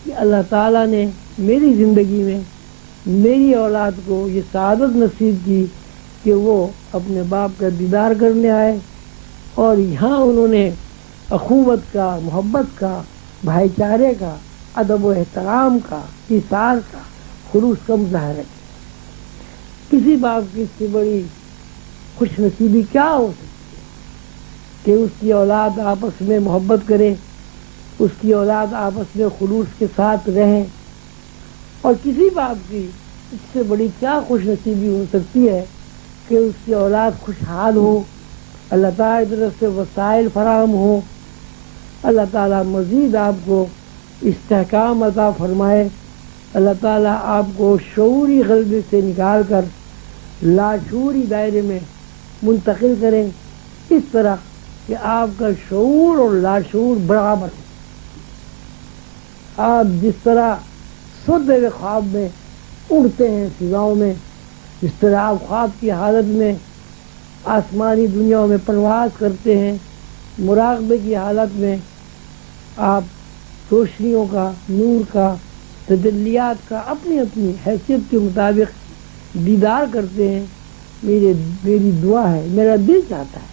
کہ اللہ تعالیٰ نے میری زندگی میں میری اولاد کو یہ سعادت نصیب کی کہ وہ اپنے باپ کا دیدار کرنے آئے، اور یہاں انہوں نے اخوت کا، محبت کا، بھائی چارے کا، ادب و احترام کا، ایثار کا، خلوص کا مظاہرہ کیا۔ کسی باپ کی اس سے بڑی خوش نصیبی کیا ہو سکتی کہ اس کی اولاد آپس میں محبت کرے، اس کی اولاد آپس میں خلوص کے ساتھ رہیں، اور کسی باپ کی اس سے بڑی کیا خوش نصیبی ہو سکتی ہے کہ اس کی اولاد خوشحال ہو، اللہ تعالیٰ کی طرف سے وسائل فراہم ہو، اللہ تعالیٰ مزید آپ کو استحکام عطا فرمائے، اللہ تعالیٰ آپ کو شعوری غلبے سے نکال کر لاشعوری دائرے میں منتقل کریں، اس طرح کہ آپ کا شعور اور لاشعور برابر ہو۔ آپ جس طرح سوتے ہوئے خواب میں اڑتے ہیں فضاؤں میں، جس طرح آپ خواب کی حالت میں آسمانی دنیاؤں میں پرواز کرتے ہیں، مراقبے کی حالت میں آپ روشنیوں کا، نور کا، تجلیات کا اپنی اپنی حیثیت کے مطابق دیدار کرتے ہیں۔ میری دعا ہے، میرا دل چاہتا ہے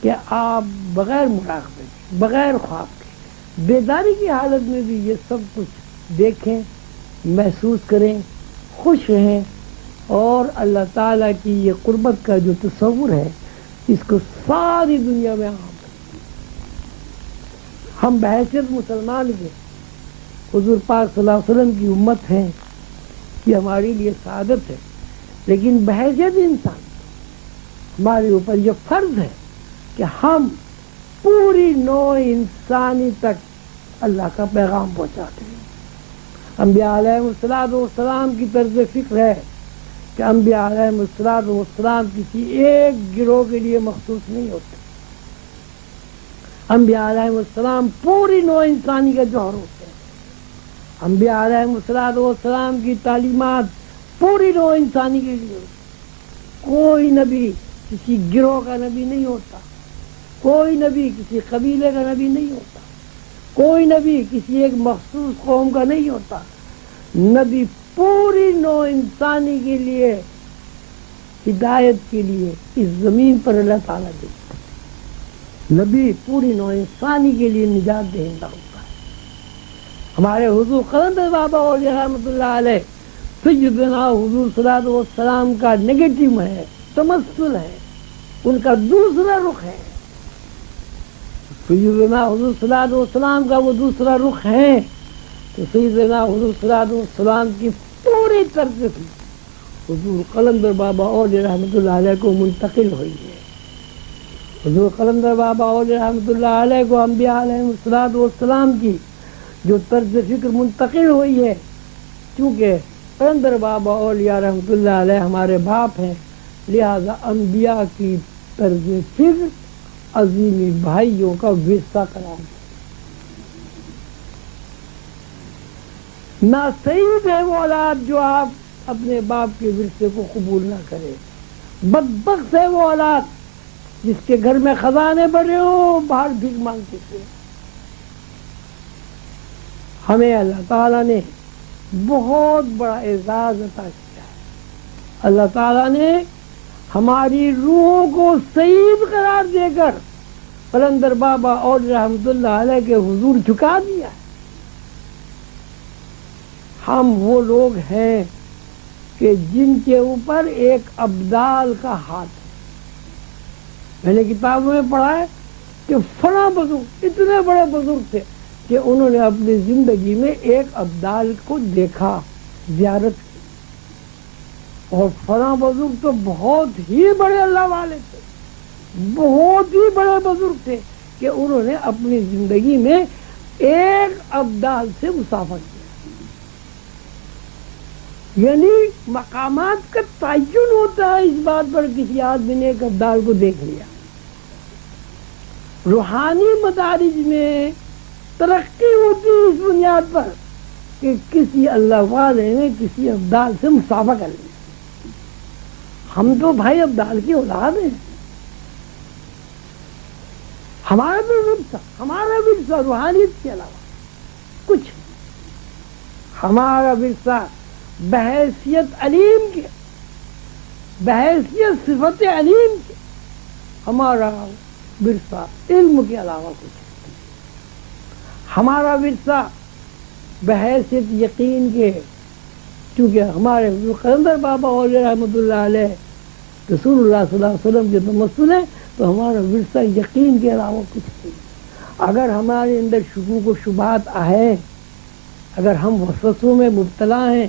کہ آپ بغیر مراقبے کے، بغیر خواب کے، بیداری کی حالت میں بھی یہ سب کچھ دیکھیں، محسوس کریں، خوش رہیں، اور اللہ تعالیٰ کی یہ قربت کا جو تصور ہے اس کو ساری دنیا میں عام کریں۔ ہم بحیثیت مسلمان کے حضور پاک صلی اللہ علیہ وسلم کی امت ہیں، یہ ہمارے لیے سعادت ہے، لیکن بحیثیت انسان ہمارے اوپر یہ فرض ہے کہ ہم پوری نوع انسانی تک اللہ کا پیغام پہنچاتے ہیں۔ انبیاء علیہ السلام کی طرز فکر ہے کہ انبیاء علیہ السلام کسی ایک گروہ کے لیے مخصوص نہیں ہوتے، انبیاء علیہ السلام پوری نوع انسانی کا جوہر ہوتے ہیں۔ انبیاء علیہ السلام کی تعلیمات پوری نوع انسانی کے لیے ہوتی ہیں۔ کوئی نبی کسی گروہ کا نبی نہیں ہوتا، کوئی نبی کسی قبیلے کا نبی نہیں ہوتا، کوئی نبی کسی ایک مخصوص قوم کا نہیں ہوتا، نبی پوری نوع انسانی کے لیے، ہدایت کے لیے اس زمین پر اللہ تعالیٰ دیتا ہے۔ نبی پوری نوع انسانی کے لیے نجات دہندہ ہوتا ہے۔ ہمارے حضور قلندر بابا اولیاء رحمۃ اللہ علیہ سیدنا حضور صلی اللہ علیہ وسلم کا نگیٹو ہے، تمثل ہے، ان کا دوسرا رخ ہے۔ سیدنا حضور صلی اللہ علیہ وسلم کا وہ دوسرا رخ ہے تو سیدنا حضور صلی اللہ علیہ وسلم کی پوری طرز سے حضور قلندر بابا اولیاء رحمۃ اللہ علیہ کو منتقل ہوئی ہے۔ حضور قلندر بابا اولیاء رحمۃ اللہ علیہ کو انبیاء علیہ السلام کی جو طرز فکر منتقل ہوئی ہے، چونکہ قلندر بابا اولیاء رحمۃ اللہ علیہ ہمارے باپ ہیں، لہذا انبیاء کی طرز فکر عظیمی بھائیوں کا ورثہ قرار ہے۔ نہ سعید ہے وہ اولاد جو آپ اپنے باپ کے ورثے کو قبول نہ کرے، بدبخت ہے وہ اولاد جس کے گھر میں خزانے بڑے ہوں باہر بھیک مانگتے تھے۔ ہمیں اللہ تعالیٰ نے بہت بڑا اعزاز عطا کیا ہے۔ اللہ تعالیٰ نے ہماری روحوں کو سعید قرار دے کر قلندر بابا اور رحمت اللہ علیہ کے حضور جھکا دیا۔ ہم وہ لوگ ہیں کہ جن کے اوپر ایک ابدال کا ہاتھ ہے۔ میں نے کتابوں میں پڑھا ہے کہ فلاں بزرگ اتنے بڑے بزرگ تھے کہ انہوں نے اپنی زندگی میں ایک ابدال کو دیکھا، زیارت کی، اور فلاں بزرگ تو بہت ہی بڑے اللہ والے تھے، بہت ہی بڑے بزرگ تھے کہ انہوں نے اپنی زندگی میں ایک ابدال سے مسافر کیا۔ یعنی مقامات کا تعین ہوتا ہے اس بات پر کسی آدمی نے ایک ابدال کو دیکھ لیا۔ روحانی مدارج میں ترقی ہوتی ہے اس بنیاد پر کہ کسی اللہ والے نے کسی ابدال سے مسافہ کر لیا۔ ہم تو بھائی ابدال کی اولاد ہیں، ہمارا ورثہ روحانیت کے علاوہ کچھ، ہمارا ورثہ بحیثیت علیم کے، بحیثیت صفت علیم کے، ہمارا ورثہ علم کے علاوہ کچھ، ہمارا ورثہ بحیثیت یقین کے، کیونکہ ہمارے قلندر بابا اولیاء رحمۃ اللہ علیہ رسول اللہ صلی اللہ علیہ وسلم کے تمثل ہے، تو ہمارا ورثہ یقین کے علاوہ کچھ نہیں۔ اگر ہمارے اندر شکوک و شبہات آئے، اگر ہم وسوسوں میں مبتلا ہیں،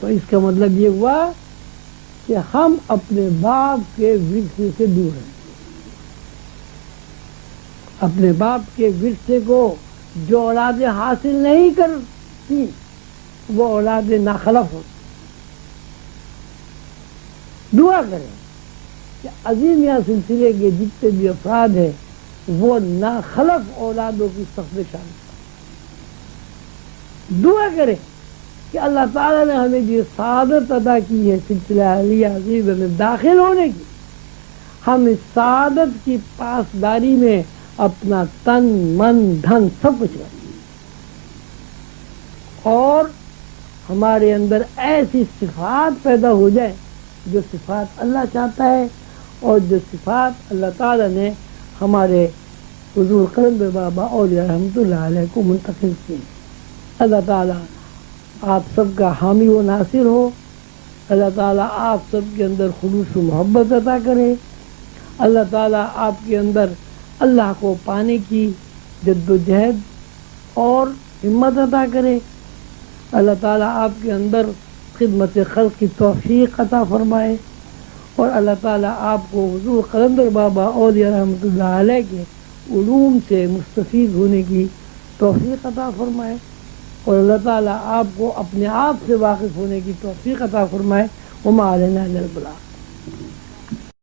تو اس کا مطلب یہ ہوا کہ ہم اپنے باپ کے ورثے سے دور ہیں۔ اپنے باپ کے ورثے کو جو اولادیں حاصل نہیں کرتی وہ اولادیں ناخلف ہوتی۔ دعا کریں کہ عظیم یا سلسلے کے جتنے بھی افراد ہیں وہ ناخلف اولادوں کی صف میں شامل ہیں۔ دعا کریں کہ اللہ تعالیٰ نے ہمیں جو سعادت عطا کی ہے سلسلہ علی عظیم میں داخل ہونے کی، ہم اس سعادت کی پاسداری میں اپنا تن من دھن سب کچھ کریں، اور ہمارے اندر ایسی صفات پیدا ہو جائے جو صفات اللہ چاہتا ہے اور جو صفات اللہ تعالیٰ نے ہمارے حضور قلندر بابا اولیاء رحمۃ اللہ علیہ کو منتقل کی۔ اللہ تعالیٰ آپ سب کا حامی و ناصر ہو، اللہ تعالیٰ آپ سب کے اندر خلوص و محبت عطا کرے، اللہ تعالیٰ آپ کے اندر اللہ کو پانے کی جد و جہد اور ہمت عطا کرے، اللہ تعالیٰ آپ کے اندر خدمت خلق کی توفیق عطا فرمائے، اور اللہ تعالیٰ آپ کو حضور قلندر بابا اولیاء رحمۃ اللہ علیہ کے علوم سے مستفید ہونے کی توفیق عطا فرمائے، اور اللہ تعالیٰ آپ کو اپنے آپ سے واقف ہونے کی توفیق عطا فرمائے۔ وما علینا الا البلاغ۔